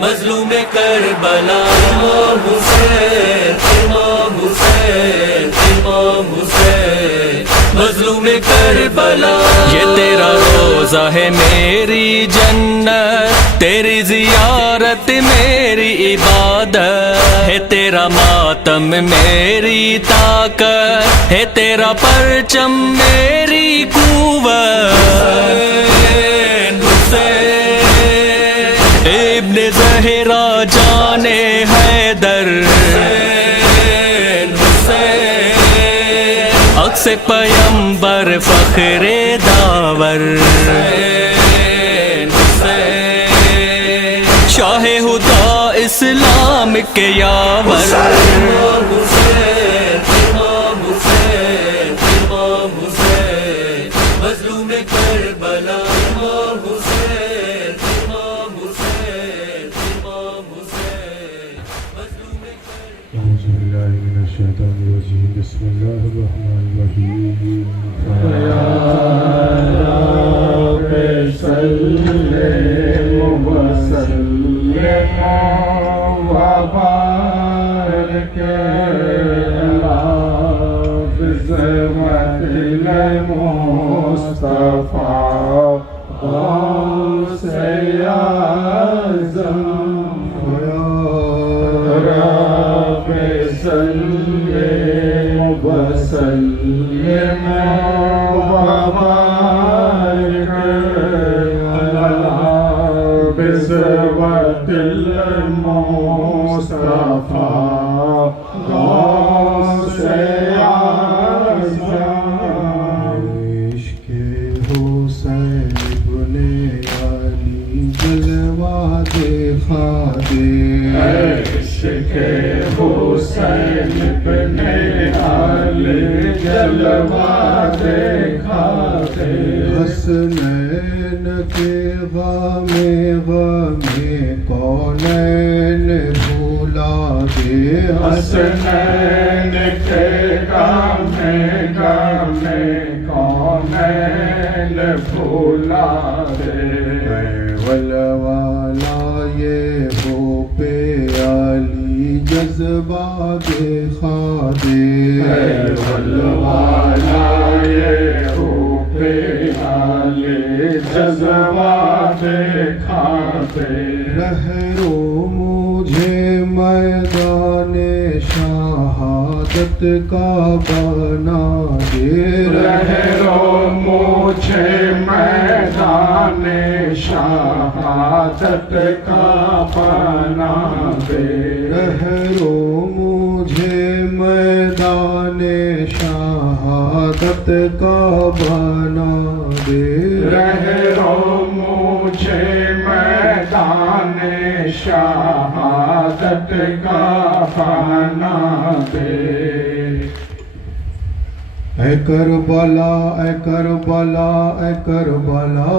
مظلوم کربلا امام حسین امام حسین امام حسین مظلوم کربلا یہ تیرا روزہ ہے میری جنت تیری زیارت میری عبادت ہے تیرا ماتم میری طاقت ہے تیرا پرچم میری قوت ابن زہرا جان حیدر عکس پیمبر فخر داور شاہ خدا اسلام کے یاور مظلوم کربلا امام حسین امام حسین امام حسین مظلوم کربلا اعوذ باللہ من الشیطان الرجیم بسم اللہ الرحمن الرحیم یا رب صلی وسلم وبارک علی بسمت المصطفى غوث اعظم رب صل وسلم وبارك على بسمة المصطفى غوث اعظم عشق حسین ابن علی جلوہ دکھا دے عشق حسین ابن علی جلوہ دکھا دے حسنین کے غم کونین بھولا دے حسنین کے غم کونین بھولا دے ولوالا یہ ہو پہ علی جذبہ دکھا دے ولوالا یہ ہو پہ علی جذبہ دکھا دے رہرو مجھے میدان شہادت کا بنا دے رہرو مجھے میدان شہادت کا بنا دے رہرو مجھے میدان شہادت کا بنا دے رہرو مجھے میدان شہادت کا بنا دے اے کربلا اے کربلا اے کربلا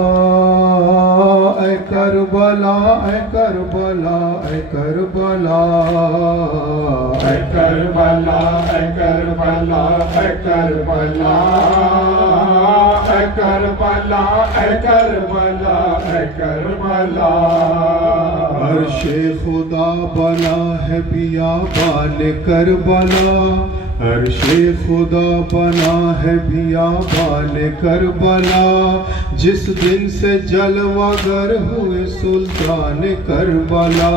اے کربلا اے کربلا اے کربلا اے کربلا اے کربلا اے کربلا اے کربلا اے کربلا اے کربلا عرش خدا بنا ہے بیابان کربلا عرش خدا بنا ہے بیابان کربلا جس دن سے جلوہ گر ہوئے سلطان کربلا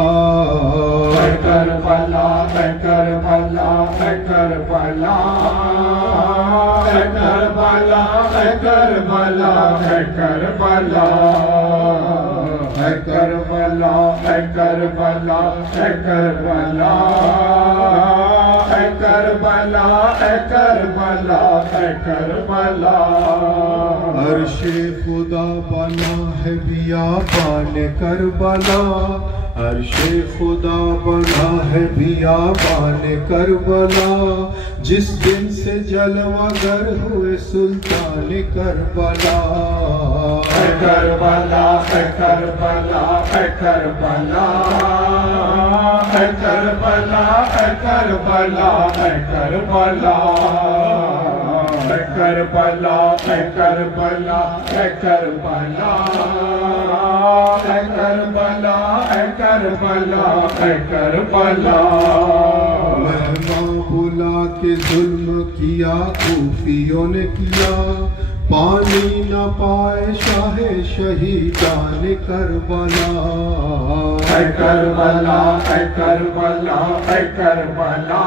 اے کربلا اے کربلا اے کربلا اے کربلا اے کربلا اے کربلا اے کربلا اے کربلا اے کربلا اے کربلا اے کربلا اے کربلا عرش خدا بنا ہے بیابان کربلا عرش خدا بنا ہے بیابان کربلا جس دن سے جلوہ گر ہوئے سلطان کربلا اے کربلا اے کربلا اے کربلا اے کربلا اے کربلا اے کربلا ہے کربلا ہے کربلا ہے کربلا ہے کربلا ہے کربلا ہے کربلا مہماں بلا کے ظلم کیا کوفیوں نے کیا پانی نہ پائے شاہ شہیدان کربلا ہے کربلا ہے کربلا ہے کربلا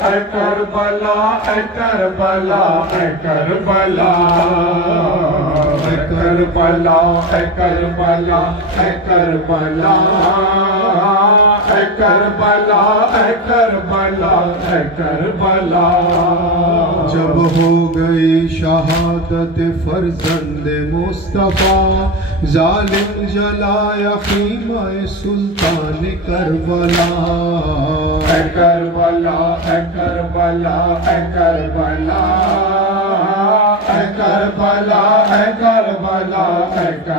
ہے کربلا ہے کربلا ہے کربلا ہے کربلا ہے کربلا ہے کربلا ہے کربلا ہے کربلا ہے کربلا جب ہو گئی شہادت فرزند مصطفیٰ ظالم جلایا خیمہ سلطان کربلا ہے کربلا ہے کربلا ہے کربلا ہے کربلا ہے کربلا ہے کربلا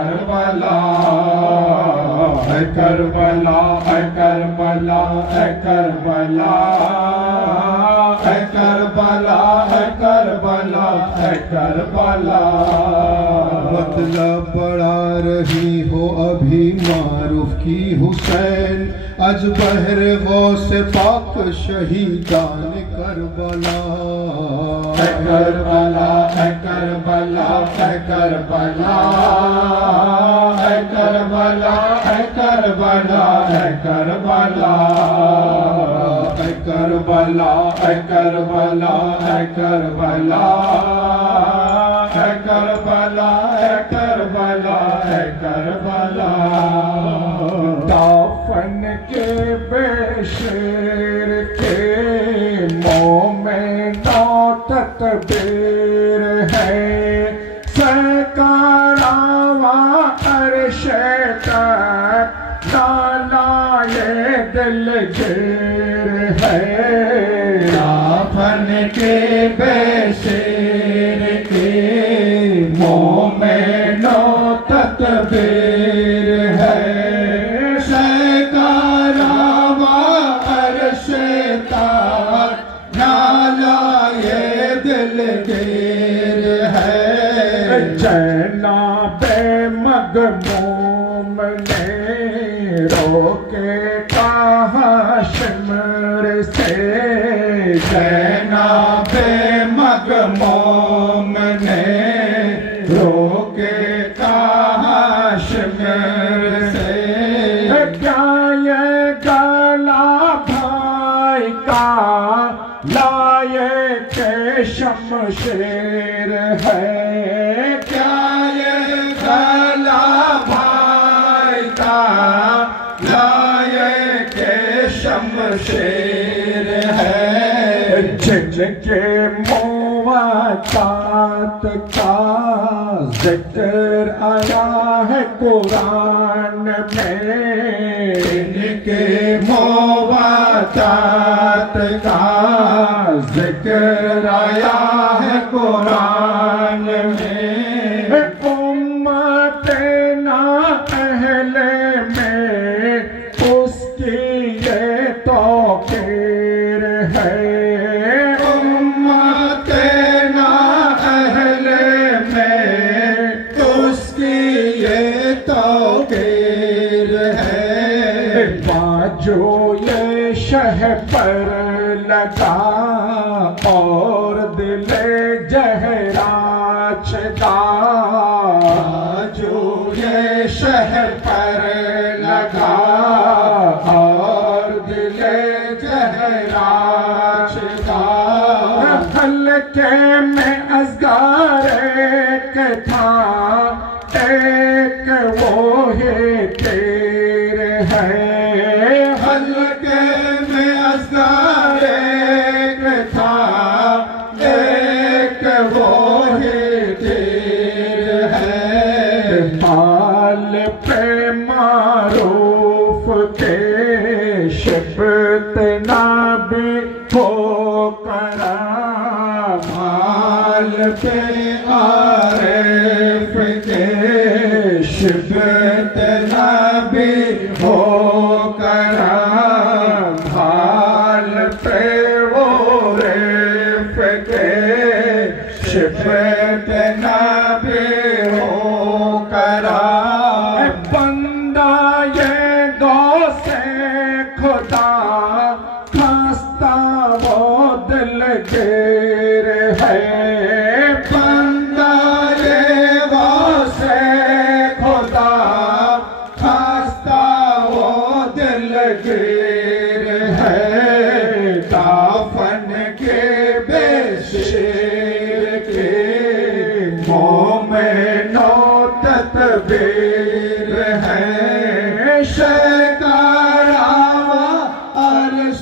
ہے کربلا ہے کربلا ہے کربلا ہے کربلا ہے کربلا ہے کربلا مطلب بڑھا رہی ہو ابھی معروف کی حسین اج بہر غوث پاک شہیدان کربلا ہے کربلا ہے کربلا ہے کربلا ہے کربلا ہے کربلا ہے کربلا ہے کربلا ہے کربلا ہے کربلا ہے کربلا ہے کربلا ہے کربلا دافن کے بے شیر کے منہ میں نو تکبیر ہے سرکارا عرش تک لالا یہ دل گیر ہے دافن کے بے شیر کے منہ میں نو تکبیر ہے جناب مغموم نے روکے کہا شمر سے جناب مغموم نے روکے کہا شمر سے کیا یہ گلا بھائی کا لائے کے شمشیر ہے شمشیر ہے جن کے مواتات کا ذکر آیا ہے قرآن میں جن کے مواتات کا ذکر آیا ہے قرآن میں امت نا اہل میں اس کی یہ توقیر ہے امت نا اہل میں اس کی یہ توقیر ہے باجو یہ شہ پر لگا اور دل جہراج دا جو یہ شہ پر لگا اور دل جہراج دا حلقے میں ازگار ایک تھا ایک وہی تیر ہے حلقے میں ازگار ایک تھا ایک وہی تیر ہے مال پہ معروف کے شبت نبی ہو کرا مال پہ عارف کے شبت نبی ہو کرا مال پہ وہ رف کے نبی ہو کرا بندہ یہ گو سے خدا خستہ وہ دلگیر ہے بندہ یہ گو سے خدا خستہ وہ دلگیر ہے دافن کے بے شیر کے مومن و تدبیر ہے شکارا عرش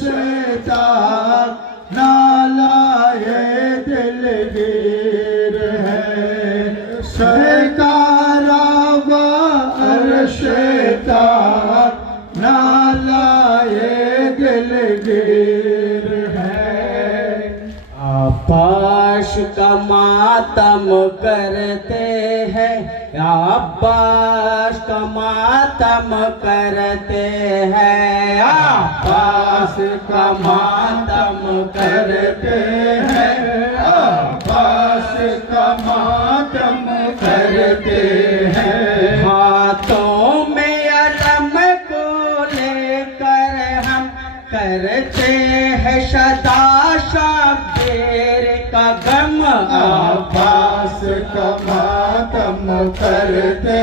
تک نالائے دلگیر ہے شکارا عرش تک نالائے دلگیر ہے عباس کا ماتم کرتے ہیں عباس کا ماتم کرتے ہیں عباس کا ماتم کرتے ہیں عباس کا ماتم کرتے ہیں ہاتھوں میں علم کو لے کر ہم کرتے ہیں شدا شبیر کا غم عباس کا ماتم کرتے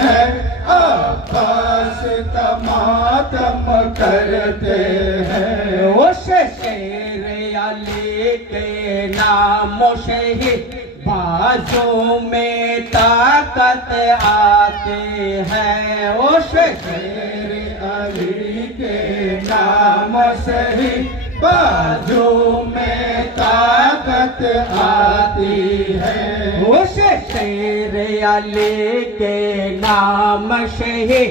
ہیں عباس کا ماتم کرتے ہیں اس شیر علی کے نام سے ہی بازو میں طاقت آتی ہے اس شیر علی کے نام سے ہی بازو میں طاقت آتی ہے اس شیر علی کے نام سے ہی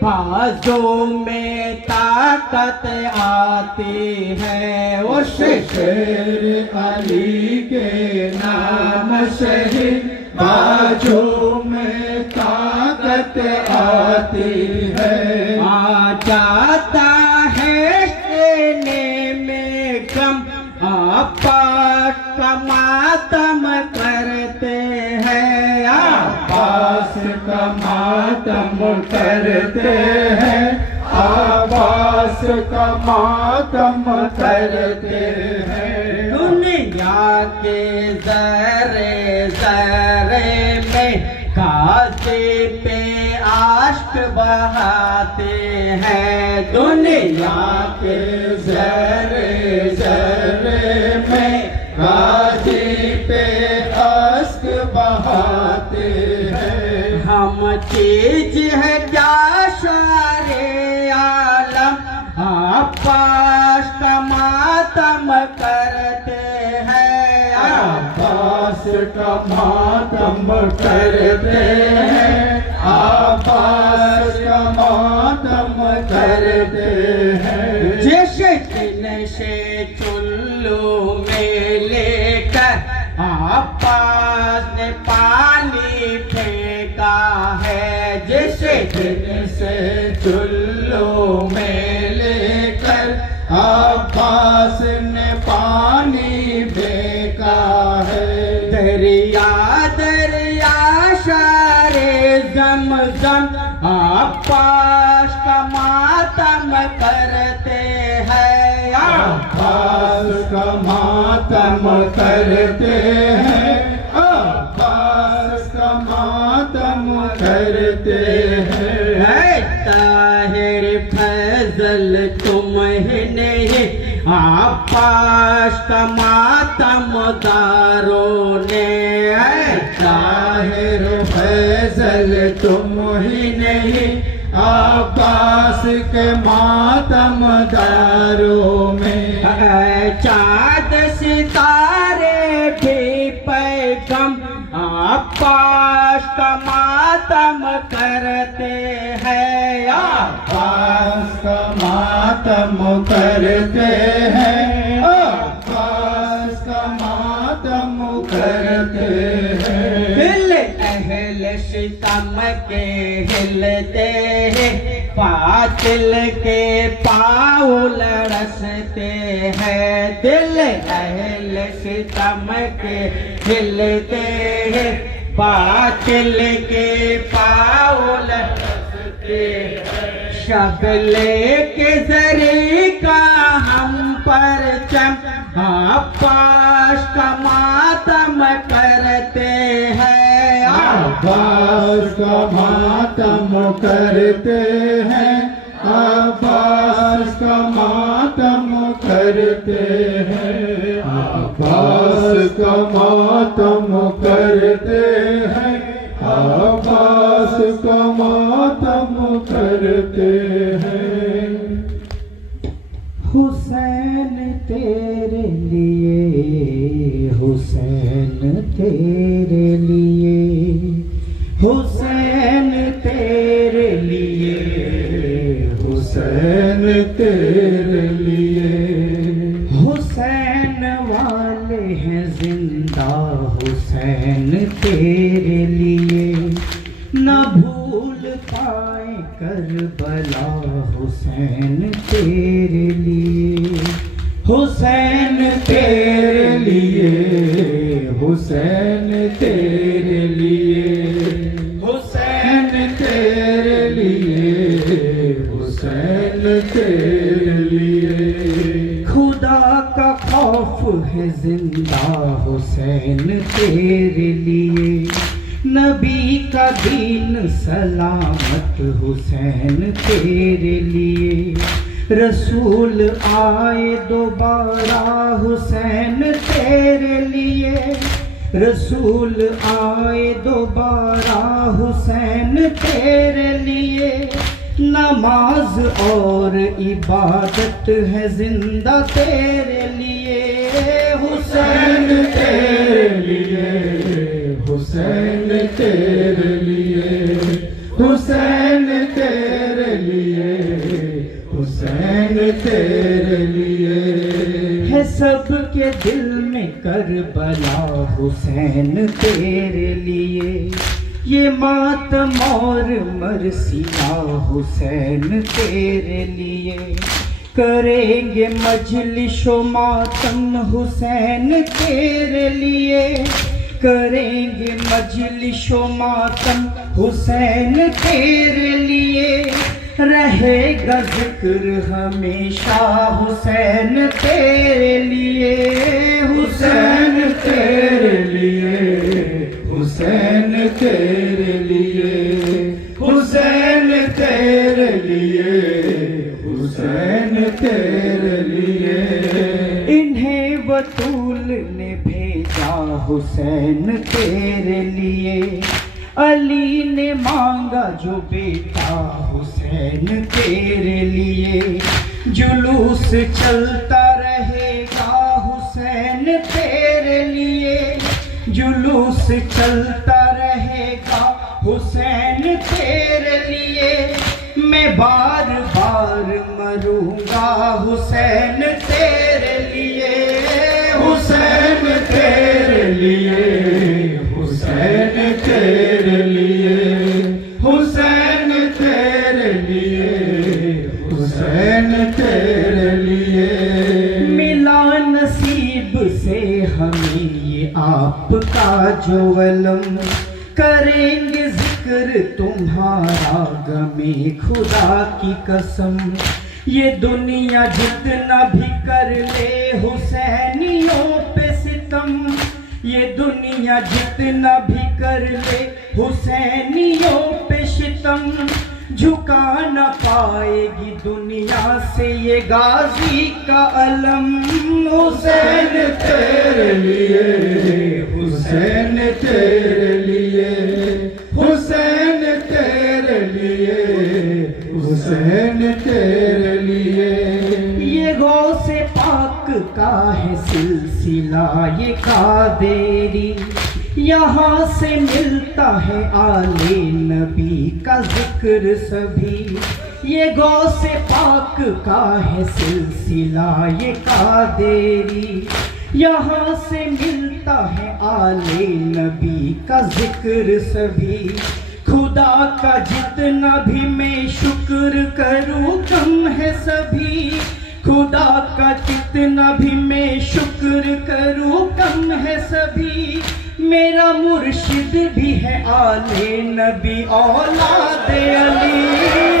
بازو میں طاقت آتی ہے اس شیر علی کے نام سے ہی بازو میں طاقت آتی ہے آ جاتا ہے سینے میں غم عباس کا ماتم کرتے ہیں عباس کا ماتم کرتے ہیں عباس کا ماتم کرتے ہیں دنیا کے ذرے ذرے میں غازی پہ عشق بہاتے ہیں دنیا کے ذرے ذرے میں غازی پہ اشک بہاتے ہیں ہم چیز ہے کیا شعر عالم عباس کا ماتم کرتے ہیں عباس کا ماتم کرتے ہیں عباس کا ماتم کرتے ہیں جس دن سے چلو میں لے کر عباس نے پانی پھینکا ہے جس دن سے چلو میں لے کر عباس نے پانی پھینکا ہے دریا دریا شار زمزم عباس کا ماتم کرتے ہیں عباس کا ماتم کرتے ہیں عباس کا ماتم کرتے ہیں طاہر فضل تم ہی نہیں عباس کا ماتم داروں نے طاہر فضل تم ہی نہیں عباس کے ماتم داروں میں چاند ستارے بھی پیغام عباس کا ماتم کرتے ہیں عباس کا ماتم کرتے ہیں عباس کا ماتم کرتے ہیں دل اہل ستم کے ہلتے ہیں باطل کے پاؤں لرزتے ہیں دل اہل ستم کے ہلتے ہیں باطل کے پاؤں لٹکتے ہیں شبلے کے ذریعے کا ہم پرچم عباس کا ماتم کرتے ہیں عباس کا ماتم کرتے ہیں عباس کا ماتم کرتے ہیں عباس کا ماتم کرتے ہیں عباس کا ماتم کرتے ہیں حسین تیرے لیے حسین تیرے لیے حسین تیرے لیے حسین تیرے لیے حسین والے ہیں زندہ حسین تیرے لیے نہ بھول پائے کربلا حسین تیرے لیے حسین تیرے لیے حسین تیرے لیے حسین تیرے لیے حسین تیرے لیے خدا کا خوف ہے زندہ حسین تیرے لیے نبی کا دین سلامت حسین تیرے لیے رسول آئے دوبارہ حسین تیرے لیے رسول آئے دوبارہ حسین تیرے لیے نماز اور عبادت ہے زندہ تیرے لیے حسین تیرے لیے حسین تیرے لیے حسین تیرے لیے حسین تیرے لیے ہے سب کے دل میں کربلا حسین تیرے لیے یہ ماتم اور مرثیہ حسین تیرے لیے کریں گے مجلس و ماتم حسین تیرے لیے کریں گے مجلس و ماتم حسین تیرے لیے رہے گا ذکر ہمیشہ حسین تیرے لیے حسین تیرے لیے حسین تیرے لیے حسین تیرے لیے حسین تیرے لیے انہیں بطول نے بھیجا حسین تیرے لیے علی نے مانگا جو بیٹا حسین تیرے لیے جلوس چلتا رہے گا حسین تیرے لیے جلوس چلتا رہے گا حسین تیرے لیے میں بار بار مروں گا حسین تیرے لیے حسین تیرے لیے حسین تیرے لیے حسین تیرے لیے حسین تیرے لیے ملا نصیب سے ہمیں یہ آپ کا جو علم کریں گے ذکر تمہارا غم خدا کی قسم یہ دنیا جتنا بھی کر لے حسینیوں پہ ستم یہ دنیا جتنا بھی کر لے حسینیوں پہ ستم جھکا نہ پائے گی دنیا سے یہ غازی کا علم حسین تیرے لیے حسین تیرے لیے حسین تیرے لیے حسین تیرے لیے یہ غوث پاک کا ہے سلسلہ یہ قادری یہاں سے ملتا ہے آل نبی کا ذکر سبھی یہ غوث پاک کا ہے سلسلہ یہ قادری یہاں سے ملتا ہے آل نبی کا ذکر سبھی خدا کا جتنا بھی میں شکر کروں کم ہے سبھی خدا کا جتنا بھی میں شکر کروں کم ہے سبھی मेरा मुर्शिद भी है आले नबी औलाद अली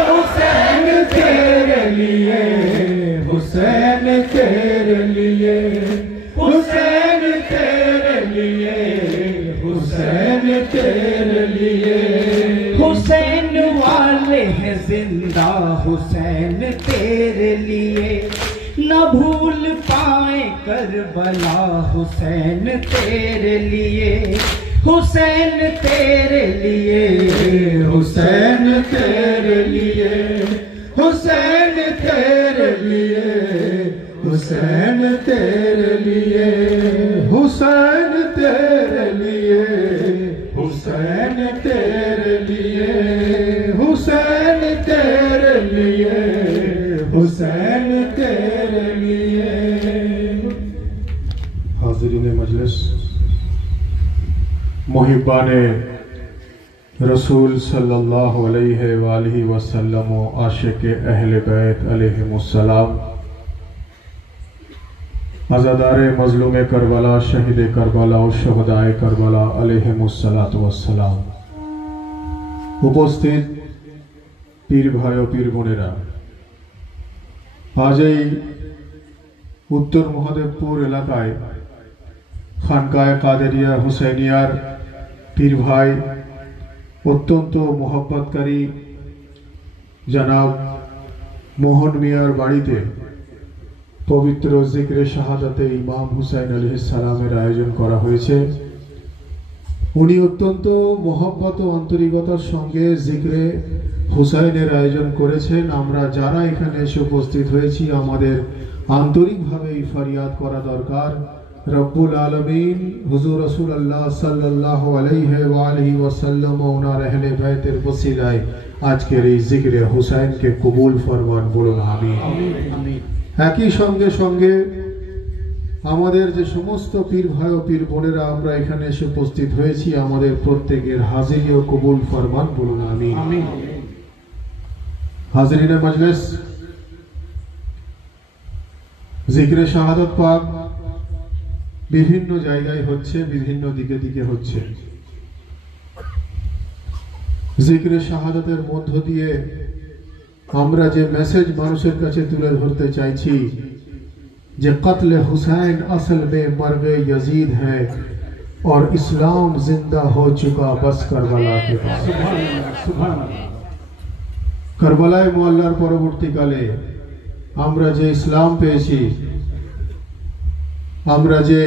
हुसैन तेरे लिए, हुसैन तेरे लिए, हुसैन तेरे लिए, हुसैन तेरे लिए। हुसैन वाले हैं जिंदा हुसैन तेरे लिए, न भूल पाए करबला हुसैन तेरे लिए, हुसैन तेरे लिए, हुसैन तेरे लिए, हुसैन तेरे लिए, हुसैन तेरे लिए, हुसैन तेरे लिए, हुसैन तेरे लिए, हुसैन तेरे लिए, हुसैन तेरे लिए। हाज़रीन मजलिस, मुहिब्बाने रसूल सल्लल्लाहु अलैहि वसल्लम व आशिक़े अहले बैत अलैहिमुस्सलाम, अज़ादारे मज़लूम करबला, शहीद करबला और शहदाए करबला अलैहिमुस्सलातु वस्सलाम, उपस्थित पीर भाई और पीर बोनेरा, आज उत्तर महादेवपुर एलाकाय खानकाए कादेरिया हुसैनियार पीर भाई अत्यंत मोहब्बतकारी जनाब मोहन मियार बाड़ीते पवित्र जिक्रे शाहादाते इमाम हुसैन अलैहिस सालामेर आयोजन करा हয়েছে। उनी अत्यंत मोहब्बत और आंतरिकतार संगे जिक्रे हुसैनेर आयोजन करेছেন। আমরা যারা এখানে এসে উপস্থিত হয়েছি আমাদের আন্তরিকভাবে ফরিয়াদ করা দরকার, রব্বুল আলামিন হুজুর রাসূলুল্লাহ সাল্লাল্লাহু আলাইহি ওয়াসাল্লাম ও ওনার আহলে বাইতের ওসিলায় আজকের এই জিকিরে হুসাইনকে কবুল ফরমান, বলুন আমিন। আমিন। একই সঙ্গে সঙ্গে আমাদের যে সমস্ত পীর ভাই ও পীর বোনেরা আমরা এখানে এসে উপস্থিত হয়েছি আমাদের প্রত্যেকের হাজিরি ও কবুল ফরমান, বলুন আমিন। আমিন। হাজিরিনে মজলিস, জিকরে শাহাদাত পাক বিভিন্ন জায়গায় হচ্ছে, বিভিন্ন দিকে দিকে হচ্ছে। জিকরে শাহাদাতের মধ্য দিয়ে আমরা যে মেসেজ মানুষের কাছে তুলে ধরতে চাইছি যে কতলে হুসাইন আসল में मर्ग यजीद है और इस्लाम जिंदा हो चुका बस करबला के पास। करबलाय मोहल्लार পরবর্তীকালে আমরা যে ইসলাম পেয়েছি, আমরা যে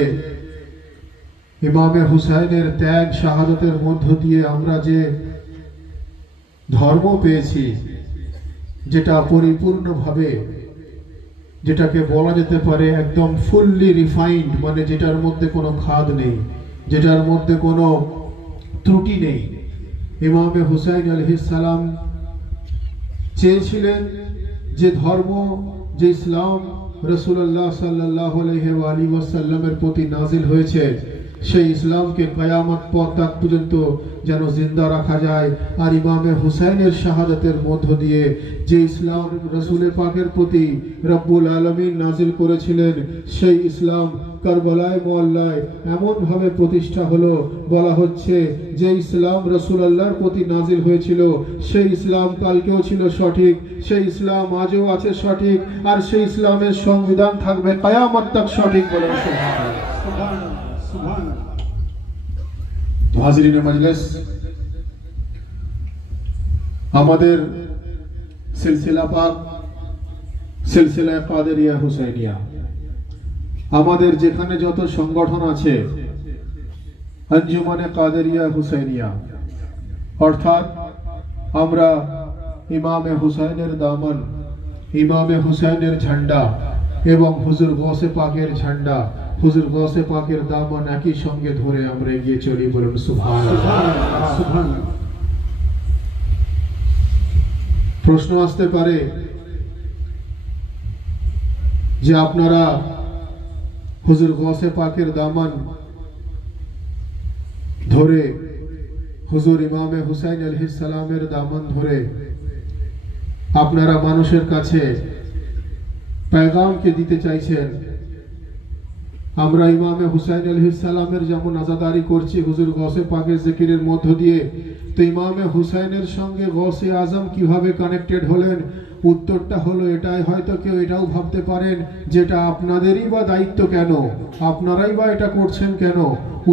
ইমামে হুসাইনের ত্যাগ শাহাদাতের মধ্য দিয়ে আমরা যে ধর্ম পেয়েছি, যেটা পরিপূর্ণভাবে, যেটাকে বলা যেতে পারে একদম ফুললি রিফাইন্ড, মানে যেটার মধ্যে কোনো খাদ নেই, যেটার মধ্যে কোনো ত্রুটি নেই। ইমামে হুসাইন আলাইহিস সালাম চেয়েছিলেন যে ধর্ম, যে ইসলাম রাসূলুল্লাহ সাল্লাল্লাহু আলাইহি ওয়াসাল্লামের প্রতি নাজিল হয়েছে, সেই ইসলামকে কিয়ামত তক পর্যন্ত যেন জিন্দা রাখা যায়। আর ইমামে হুসাইনের শাহাদাতের মধ্য দিয়ে যে ইসলাম রাসূল পাকের প্রতি রব্বুল আলামিন নাজিল করেছিলেন, সেই ইসলাম কারবালায় মোয়াল্লায় এমনভাবে প্রতিষ্ঠা হলো, বলা হচ্ছে যে ইসলাম রাসূলুল্লাহর প্রতি নাজিল হয়েছিল সেই ইসলাম কালকেও ছিল সঠিক, সেই ইসলাম আজও আছে সঠিক, আর সেই ইসলামের সংবিধান থাকবে কিয়ামত তক সঠিক। বলেন সুবহানাল্লাহ। হাজিরিনে মজলিস, আমাদের সিলসিলা পাক সিলসিলা কাদেরিয়া হুসাইনিয়া, আমাদের যেখানে যত সংগঠন আছে আঞ্জুমানে কাদেরিয়া হুসাইনিয়া, অর্থাৎ আমরা ইমামে হুসাইনের দামন, ইমামে হুসাইনের ঝান্ডা এবং হুজুর গৌসে পাকের ঝান্ডা, হুজুর গৌসে পাকের দামন একই সঙ্গে ধরে আমরা এগিয়ে চলি। বলুন সুবহানাল্লাহ। সুবহানাল্লাহ। প্রশ্ন আসতে পারে যে আপনারা হুজুর গৌসে পাকের দামন ধরে, হুজুর ইমামে হুসাইন আলাইহিস সালামের দামন ধরে আপনারা মানুষের কাছে पैगाम के दीते चाइছেন, আমরা ইমামে হুসাইন আলাইহিস সালামের যেমন আযাদারি করছি হুজুর গৌসে পাকের জিকিরের মধ্য দিয়ে, তো ইমামে হুসাইনের সঙ্গে গৌসে আজম কিভাবে কানেক্টেড হলেন? উত্তরটা হলো এটাই। হয়তো কেউ এটাও ভাবতে পারেন যেটা আপনাদেরই বা দায়িত্ব কেন, আপনারাই বা এটা করছেন কেন?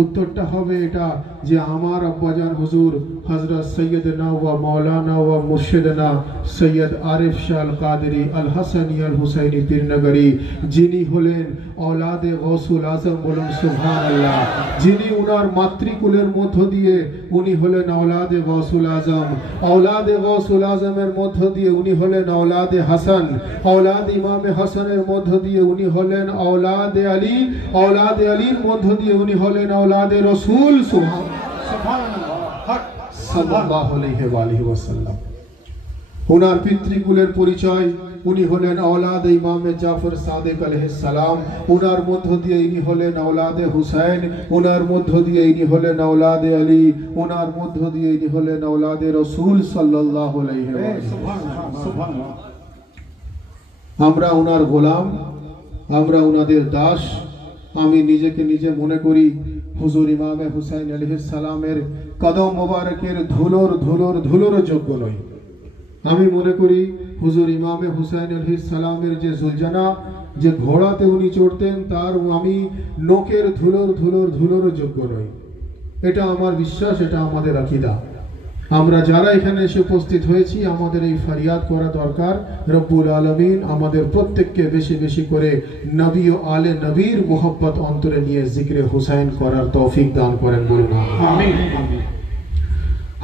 উত্তরটা হবে এটা যে আমার আব্বাজান হুজুর হযরত সৈয়দনা ওয়া মাওলানা ওয়া মুর্শিদনা সৈয়দ আরিফ শাহ আল কাদেরী আল হাসানী আল হুসাইনী পীরনগরী, যিনি হলেন औलादे গৌসুল আজম, বলুন সুবহানাল্লাহ। যিনি উনার মাতৃকুলের মধ্য দিয়ে উনি হলেন औलादे গৌসুল আজম, औलादे গৌসুল আজমের মধ্য দিয়ে উনি হলেন औलादे হাসান, औलाद ইমামে হাসানের মধ্য দিয়ে উনি হলেন औलादे আলী, औलादे আলীর মধ্য দিয়ে উনি হলেন औलादे রাসূল সাল্লাল্লাহু আলাইহি ওয়াসাল্লাম। উনার পিতৃকুলের পরিচয়, উনি হলেন औलादे ইমামে জাফর সাদিক আলাইহিস সালাম, উনার মধ্য দিয়ে ইনি হলেন औलादे হুসাইন, উনার মধ্য দিয়ে ইনি হলেন औलादे আলী, উনার মধ্য দিয়ে ইনি হলেন औलादे রাসূল সাল্লাল্লাহু আলাইহি ওয়াসাল্লাম। আমরা উনার গোলাম, আমরা উনাদের দাস। আমি নিজেকে নিজে মনে করি হুজুর ইমামে হুসাইন আলাইহিস সালামের কদম মোবারকের ধুলোর ধুলোর ধুলোর যোগ্য নই। আমি মনে করি হুজুর ইমামে হুসাইন আলাইহিস সালামের যে জুলজানা, যে ঘোড়াতে উনি চড়তেন, তার আমি নোকের ধুলোর ধুলোর ধুলোর যোগ্য নই। এটা আমার বিশ্বাস, এটা আমাদের আকীদা। আমরা যারা এখানে এসে উপস্থিত হয়েছি, আমাদের এই ফরিয়াদ করা দরকার, রব্বুল আলামিন আমাদের প্রত্যেককে বেশি বেশি করে নবী ও আলে নবীর মোহব্বত অন্তরে নিয়ে জিক্রে হুসাইন করার তৌফিক দান করেন, বলুন আমিন।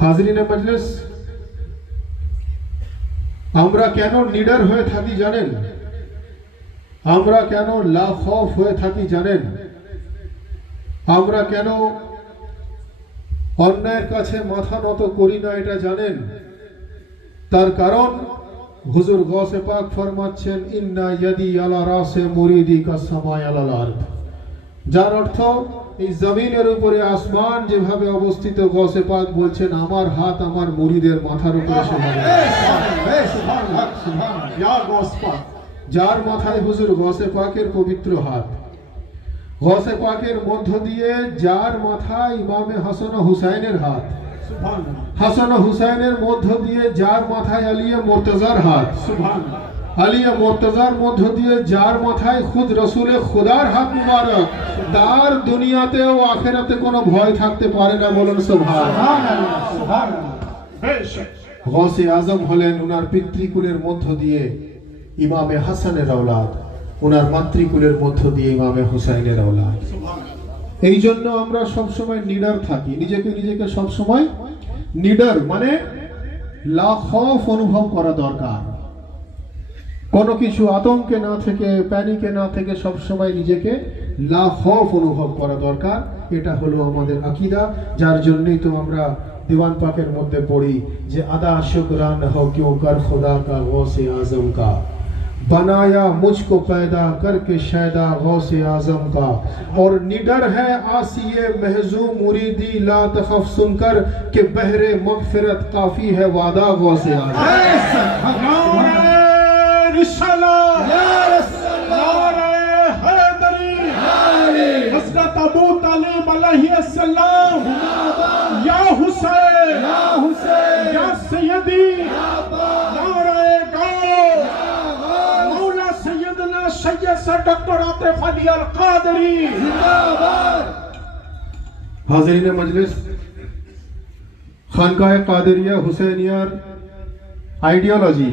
হাজরিনে মজলিস, আমরা কেন নিডর হয়ে থাকি জানেন? আমরা কেন লাখৌফ হয়ে থাকি জানেন? আমরা কেন অন্যায়ের কাছে মাথা নত করি না এটা জানেন? তার কারণ হুজুর গৌসে পাক ফরমাচ্ছেন, ইন্না ইয়াদি আলা রাসে মুরিদি কাসসামাই আলাল আরদ। যার অর্থ এই জমিনের উপরে আসমান যেভাবে অবস্থিত, গৌসে পাক বলছেন আমার হাত আমার মুরিদের মাথার উপরে সমান। যার মাথায় হুজুর গৌসে পাকের পবিত্র হাত, গৌসে পাকের মধ্য দিয়ে যার মাথায় ইমামে হাসান ও হুসাইনের হাত, হাসান ও হুসাইনের মধ্য দিয়ে যার মাথায় আলিয়ে মুর্তজার হাত, আলিয়ে মুর্তজার মধ্য দিয়ে যার মাথায় খুদ রসুলে খুদার হাত মুবারক, তার দুনিয়াতে ও আখিরাতে কোনো ভয় থাকতে পারে না, বলুন সুবহানাল্লাহ। গৌসে আজম হলেন উনার পিতৃকুলের মধ্য দিয়ে ইমামে হাসানের औलाद, উনার মাতৃকুলের মধ্য দিয়ে ইমামে হুসাইনের औलाद। এই জন্য আমরা সবসময় নিডর থাকি, নিজেকে সবসময় নিডর মানে লাখৌফ অনুভব করা দরকার। কোনো কিছু আতঙ্কে না থেকে, প্যানিকে না থেকে সবসময় নিজেকে লাখৌফ অনুভব করা দরকার। এটা হলো আমাদের আকীদা। যার জন্যই তো আমরা दीवान पाकेर मध्य पढ़ी जे अदा शुक्रान हो क्यों कर खुदा का गौसे आजम का, बनाया मुझको पैदा करके शैदा गौसे आजम का। और निडर है आसिये महजूम मुरीदी ला तखफ सुनकर कि बहरे मगफिरत काफी है वादा गौसे आजम। हज़रत अबू तालिब अलैहिस्सलाम, या हुसैन या सैयदी, नारे गाओ मौला सैयदना सैयद सर डॉक्टर आतिफ अली अल कादरी जिंदाबाद। हाज़रीन मजलिस, खानकाह कादरिया हुसैनियार आइडियोलॉजी,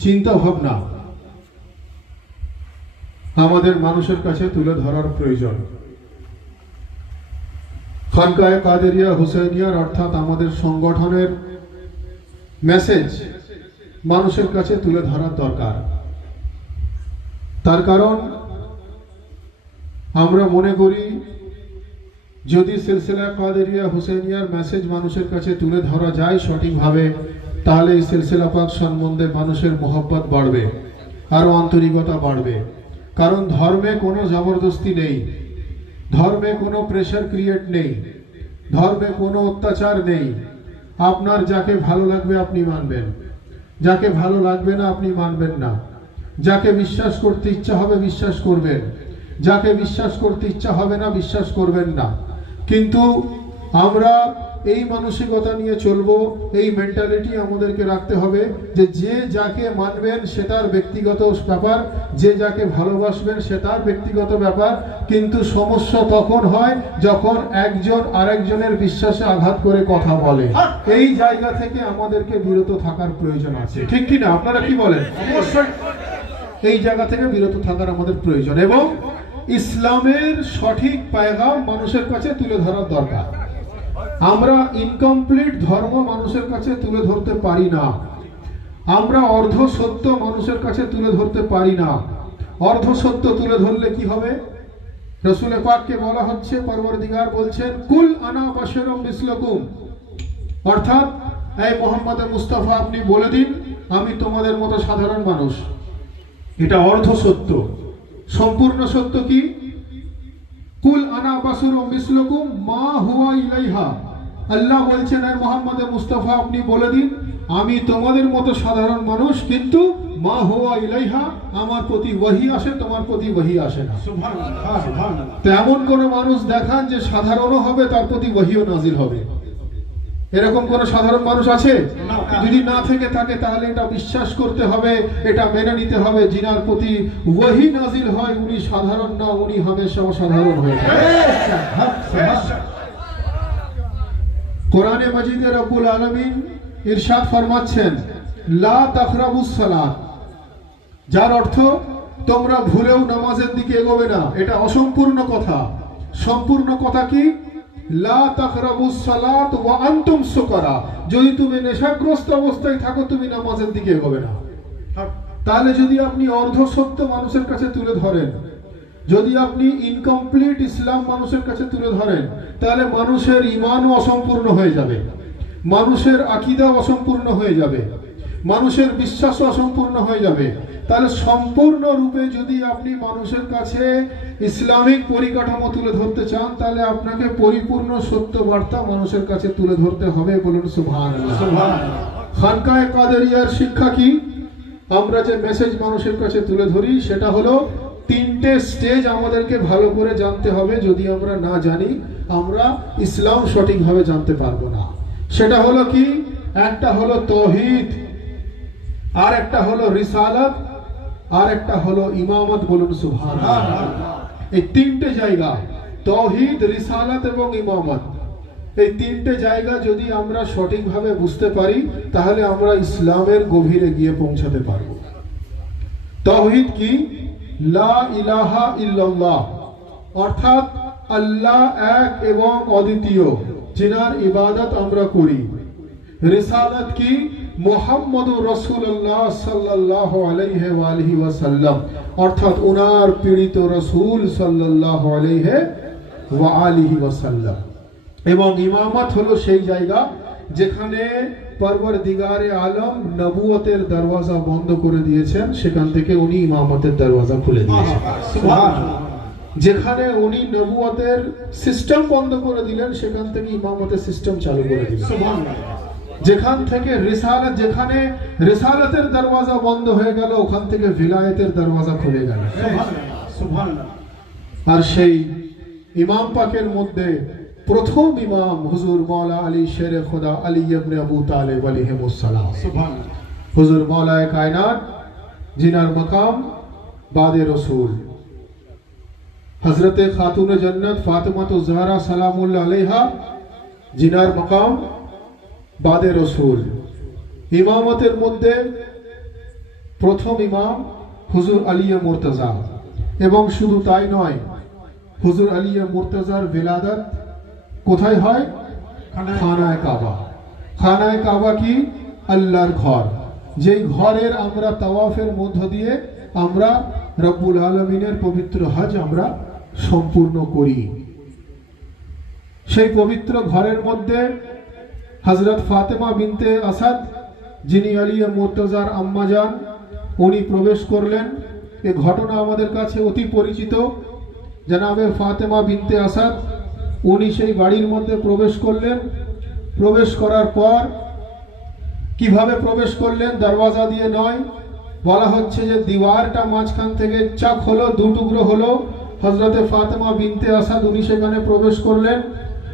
चिंता भावना আমাদের মানুষের কাছে তুলে ধরার প্রয়োজন। খানকায়ে কাদেরিয়া হুসাইনিয়ার অর্থাৎ আমাদের সংগঠনের মেসেজ মানুষের কাছে তুলে ধরার দরকার। তার কারণ আমরা মনে করি যদি সিলসিলা কাদেরিয়া হুসাইনিয়ার মেসেজ মানুষের কাছে তুলে ধরা যায় সঠিকভাবে, তাহলে এই সিলসিলা পাক সম্বন্ধে মানুষের মহব্বত বাড়বে, আরো আন্তরিকতা বাড়বে। কারণ ধর্মে কোনো জবরদস্তি নেই, ধর্মে কোনো প্রেশার ক্রিয়েট নেই, ধর্মে কোনো অত্যাচার নেই। আপনার যাকে ভালো লাগবে আপনি মানবেন, যাকে ভালো লাগবে না আপনি মানবেন না। যাকে বিশ্বাস করতে ইচ্ছা হবে বিশ্বাস করবেন, যাকে বিশ্বাস করতে ইচ্ছা হবে না বিশ্বাস করবেন না, কিন্তু আমরা এই মানসিকতা নিয়ে চলবো, এই মেন্টালিটি আমাদেরকে রাখতে হবে যে যে যাকে মানবেন সে তার ব্যক্তিগত ব্যাপার, যে যাকে ভালোবাসবেন সে তার ব্যক্তিগত ব্যাপার, কিন্তু সমস্যা তখন হয় যখন একজন আরেকজনের বিশ্বাসে আঘাত করে কথা বলে। এই জায়গা থেকে আমাদেরকে বিরত থাকার প্রয়োজন আছে, ঠিক কি না? আপনারা কি বলেন? অবশ্যই এই জায়গা থেকে বিরত থাকার আমাদের প্রয়োজন, এবং ইসলামের সঠিক পায়গাম মানুষের কাছে তুলে ধরার দরকার। আমরা ইনকমপ্লিট ধর্ম মানুষের কাছে তুলে ধরতে পারি না, আমরা অর্ধ সত্য মানুষের কাছে তুলে ধরতে পারি না। অর্ধ সত্য তুলে ধরলে কি হবে? রাসূল পাককে বলা হচ্ছে, পরওয়ারদিগার বলছেন, কুল আনা বাশারুম মিসলুকুম, অর্থাৎ এই মুহাম্মদ মুস্তাফা আপনি বলে দিন আমি তোমাদের মতো সাধারণ মানুষ। এটা অর্ধ সত্য। সম্পূর্ণ সত্য কি? কুল আনা বাশারুম মিসলুকুম মা হুয়া ইলাইহা, আল্লাহ বলছেন হে মুহাম্মদ মুস্তাফা আপনি বলে দিন আমি তোমাদের মতো সাধারণ মানুষ, কিন্তু মা হুয়া ইলাইহা, আমার প্রতি ওহী আসে, তোমার প্রতি ওহী আসে না। সুবহানাল্লাহ, সুবহানাল্লাহ। তো এমন কোন মানুষ দেখান যে সাধারণও হবে তার প্রতি ওহীও নাজিল হবে, এরকম কোন সাধারণ মানুষ আছে? যদি না থেকে থাকে তাহলে এটা বিশ্বাস করতে হবে, এটা মেনে নিতে হবে, যিনার প্রতি ওহী নাজিল হয় উনি সাধারণ না, উনি হামেশা অসাধারণ হয়ে থাকে। কোরআনে মাজিদে রব্বুল আলামিন ইরশাদ ফরমাচ্ছেন, লা তাকরাবুস সালাত, যার অর্থ তোমরা ভুলেও নামাজের দিকে এগোবে না। এটা অসম্পূর্ণ কথা। সম্পূর্ণ কথা কি? লা তাকরাবুস সালাত ওয়া আনতুম সুকারা, যদি তুমি নেশাগ্রস্ত অবস্থায় থাকো তুমি নামাজের দিকে এগোবে না। তাহলে যদি আপনি অর্ধ সত্য মানুষের কাছে তুলে ধরেন, যদি আপনি ইনকমপ্লিট ইসলাম মানুষের কাছে তুলে ধরেন, তাহলে মানুষের ঈমানও অসম্পূর্ণ হয়ে যাবে, মানুষের আকীদা অসম্পূর্ণ হয়ে যাবে, মানুষের বিশ্বাস অসম্পূর্ণ হয়ে যাবে। তাহলে সম্পূর্ণ রূপে যদি আপনি মানুষের কাছে ইসলামিক পরিকাঠামো তুলে ধরতে চান, তাহলে আপনাকে পরিপূর্ণ সত্য বার্তা মানুষের কাছে তুলে ধরতে হবে। বলুন সুবহানাল্লাহ। খানকায়ে কাদেরিয়ার শিক্ষা কি? আমরা যে মেসেজ মানুষের কাছে তুলে ধরি সেটা হলো তিনটে স্টেজ আমাদেরকে ভালো করে জানতে হবে। যদি আমরা না জানি আমরা ইসলাম সঠিকভাবে জানতে পারবো না। সেটা হলো কি? একটা হলো তাওহীদ, আর একটা হলো রিসালাত, আর একটা হলো ইমামত। বলুন সুবহানাল্লাহ। এই তিনটে জায়গা, তাওহীদ, রিসালাত এবং ইমামত, এই তিনটে জায়গা যদি আমরা সঠিকভাবে বুঝতে পারি তাহলে আমরা ইসলামের গভীরে গিয়ে পৌঁছাতে পারব। তাওহীদ কি? লা ইলাহা ইল্লাল্লাহ, অর্থাৎ আল্লাহ এক এবং অদ্বিতীয়, যিনার ইবাদত আমরা করি। রিসালাত কি? মুহাম্মদুর রাসূলুল্লাহ সাল্লাল্লাহু আলাইহি ওয়া আলিহি ওয়াসাল্লাম, অর্থাৎ ওনার প্রেরিত রাসূল সাল্লাল্লাহু আলাইহি ওয়া আলিহি ওয়াসাল্লাম। এবং ইমামত হলো সেই জায়গা যেখানে পরওয়ারদিগারে আলম নবুয়তের দরওয়াজা বন্ধ করে দিয়েছেন, সেখান থেকে উনি ইমামতের দরওয়াজা খুলে দিয়েছেন। সুবহানাল্লাহ। যেখানে উনি নবুয়তের সিস্টেম বন্ধ করে দিলেন, সেখান থেকে ইমামতের সিস্টেম চালু করে দিলেন। সুবহানাল্লাহ। যেখান থেকে রিসালাত, যেখানে রিসালাতের দরওয়াজা বন্ধ হয়ে গেল, ওখান থেকে ভিলায়েতের দরওয়াজা খুলে গেল। সুবহানাল্লাহ। আর সেই ইমাম পাকের মধ্যে প্রথম ইমাম হুজুর মাওলা আলী শেরে খোদা আলী ইবনে আবু তালেব আলাইহিস সালাম। সুবহানাল্লাহ। হুজুর মাওলায়ে কায়নাত, জিনার মাকাম বাদে রাসূল, হযরতে খাতুনে জান্নাত ফাতেমাতুজ জাহরা সালামুল্লাহ আলাইহা, জিনার মাকাম বাদে রাসূল। ইমামতের মধ্যে প্রথম ইমাম হুজুর আলিয়ে মুর্তজা, এবং শুধু তাই নয়, হুজুর আলিয়ে মুর্তজার বিলাদত কোথায় হয়? খানায়ে কাবা। খানায়ে কাবা কি? আল্লাহর ঘর, যেই ঘরের আমরা তাওয়াফের মধ্য দিয়ে আমরা রব্বুল আলামিনের পবিত্র হজ আমরা সম্পূর্ণ করি। সেই পবিত্র ঘরের মধ্যে হযরত ফাতেমা বিনতে আসাদ, যিনি আলিয়ে মুর্তজার আম্মা জান, উনি প্রবেশ করলেন। এই ঘটনা আমাদের কাছে অতি পরিচিত। জনাবে ফাতেমা বিনতে আসাদ উনি সেই বাড়ির মধ্যে প্রবেশ করলেন। প্রবেশ করার পর কিভাবে প্রবেশ করলেন? দরওয়াজা দিয়ে নয়, বলা হচ্ছে যে দিওয়ারটা মাঝখান থেকে চাক হলো, দু টুকরো হলো, হযরতে ফাতেমা বিনতে আসাদ উনি সেখানে প্রবেশ করলেন।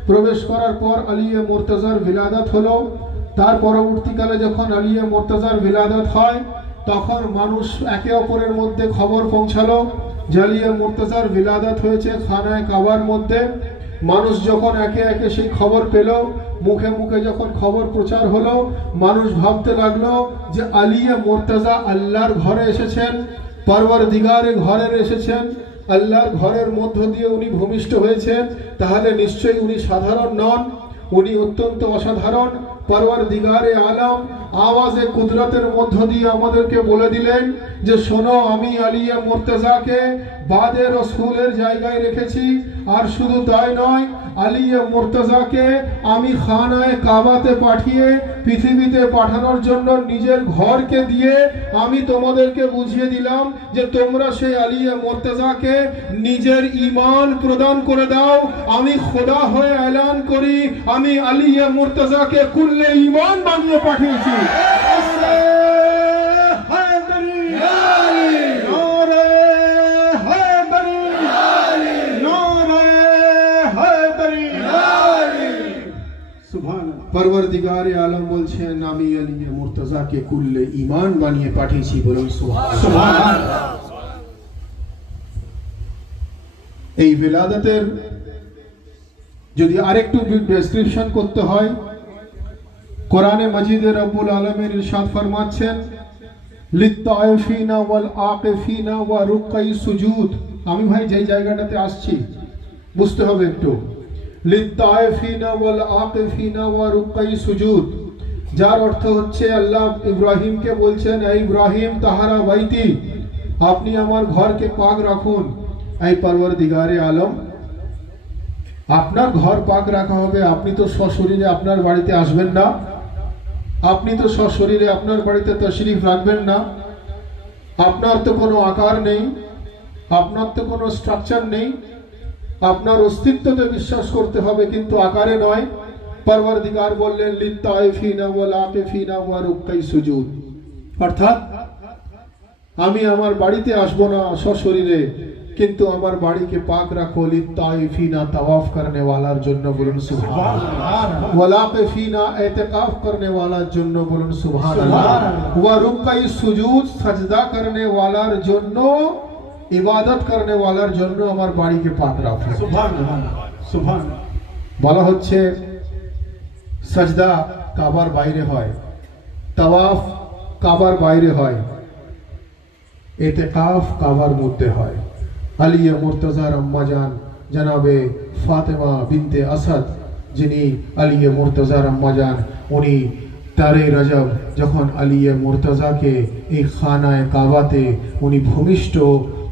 প্রবেশ করার পর আলিয়ে মুর্তজার বিলাদত হলো। তার পরবর্তীকালে যখন আলিয়ে মুর্তজার বিলাদত হয় তখন মানুষ একে অপরের মধ্যে খবর পৌঁছালো যে আলিয়ে মুর্তজার বিলাদত হয়েছে খানায় কাবার মধ্যে। মানুষ যখন একে একে সেই খবর পেল, মুখে মুখে যখন খবর প্রচার হলো, মানুষ ভাবতে লাগলো যে আলিয়ে মুর্তজা আল্লাহর ঘরে এসেছেন, পরওয়ারদিগারের ঘরে এসেছেন, আল্লাহর ঘরের মধ্য দিয়ে উনি ভূমিষ্ঠ হয়েছেন, তাহলে নিশ্চয়ই উনি সাধারণ নন, উনি অত্যন্ত অসাধারণ। পরওয়ারদিগারে আলম আওয়াজে কুদরতের মধ্য দিয়ে আমাদেরকে বলে দিলেন যে শোনো, আমি আলিয়ে মুর্তজাকে বাদে রসুলের জায়গায় রেখেছি। আর শুধু তাই নয়, আলিয়ে মুর্তজাকে আমি খানায় কাবাতে পাঠিয়ে পৃথিবীতে পাঠানোর জন্য নিজের ঘরকে দিয়ে আমি তোমাদেরকে বুঝিয়ে দিলাম যে তোমরা সেই আলিয়ে মুর্তজাকে নিজের ঈমান প্রদান করে দাও। আমি খোদা হয়ে এলান করি, আমি আলিয়ে মুর্তজাকে কুল্লে ঈমান বানিয়ে পাঠিয়েছি। পরওয়ারদিগারে আলম বলছেন আমি আলিয়ে মুর্তজাকে কুল্লে ঈমান বানিয়ে পাঠিয়েছি। বলুন সুবহানাল্লাহ। এই বিলাদতের যদি আরেকটু ডেসক্রিপশন করতে হয়, কোরআনে মাজিদে রব্বুল আলামিন ইরশাদ ফরমাচ্ছেন লিত্তাইফিনা ওয়াল আকিফিনা ওয়া রুকাই সুজুদ। আমি ভাই যেই জায়গাটাতে আসছি বুঝতে হবে একটু। লিত্তাইফিনা ওয়াল আকিফিনা ওয়া রুকাই সুজুদ, যার অর্থ হচ্ছে আল্লাহ ইব্রাহিমকে বলছেন, হে ইব্রাহিম তাহারা বাইতি, আপনি আমার ঘরকে পাক রাখুন। এই পরওয়ারদিগারে আলম, আপনার ঘর পাক রাখা হবে, আপনি তো সশরীরে আপনার বাড়িতে আসবেন না, আপনি তো সশরীরে আপনার বাড়িতে তশরিফ রাখবেন না, আপনার তো কোনো আকার নেই, আপনার তো কোনো স্ট্রাকচার নেই, আপনার অস্তিত্বতে বিশ্বাস করতে হবে কিন্তু আকারে নয়। পরওয়ারদিগার বললেন লিত্তাইফিনা ওয়াল আকিফিনা ওয়া রুকাই সুজুদ, অর্থাৎ আমি আমার বাড়িতে আসবো না সশরীরে, কিন্তু আমার বাড়িকে পাক রাখো। লিত্তাইফিনা তাওয়াফ করনে ওয়ালার জন্য বলুন সুবহানাল্লাহ, ওয়াল আকিফিনা ইতিকাফ করনে ওয়ালার জন্য বলুন সুবহানাল্লাহ, ওয়া রুকাই সুজুদ সাজদা করনে ওয়ালার জন্য, ইবাদত করনে ওয়ালার জন্য আমার বাড়িকে পাক রাখো। সুবহানাল্লাহ সুবহানাল্লাহ। বলা হচ্ছে সাজদা কাবার বাইরে হয়, তাওয়াফ কাবার বাইরে হয়, ইতিকাফ কাবার মধ্যে হয়। আলিয়ে মুর্তজার আম্মাজান জনাবে ফাতেমা বিনতে আসাদ, যিনি আলিয়ে মুর্তজার আম্মাজান, উনি 13 রজব যখন আলিয়ে মুর্তজাকে এই খানায় কাবাতে উনি ভূমিষ্ঠ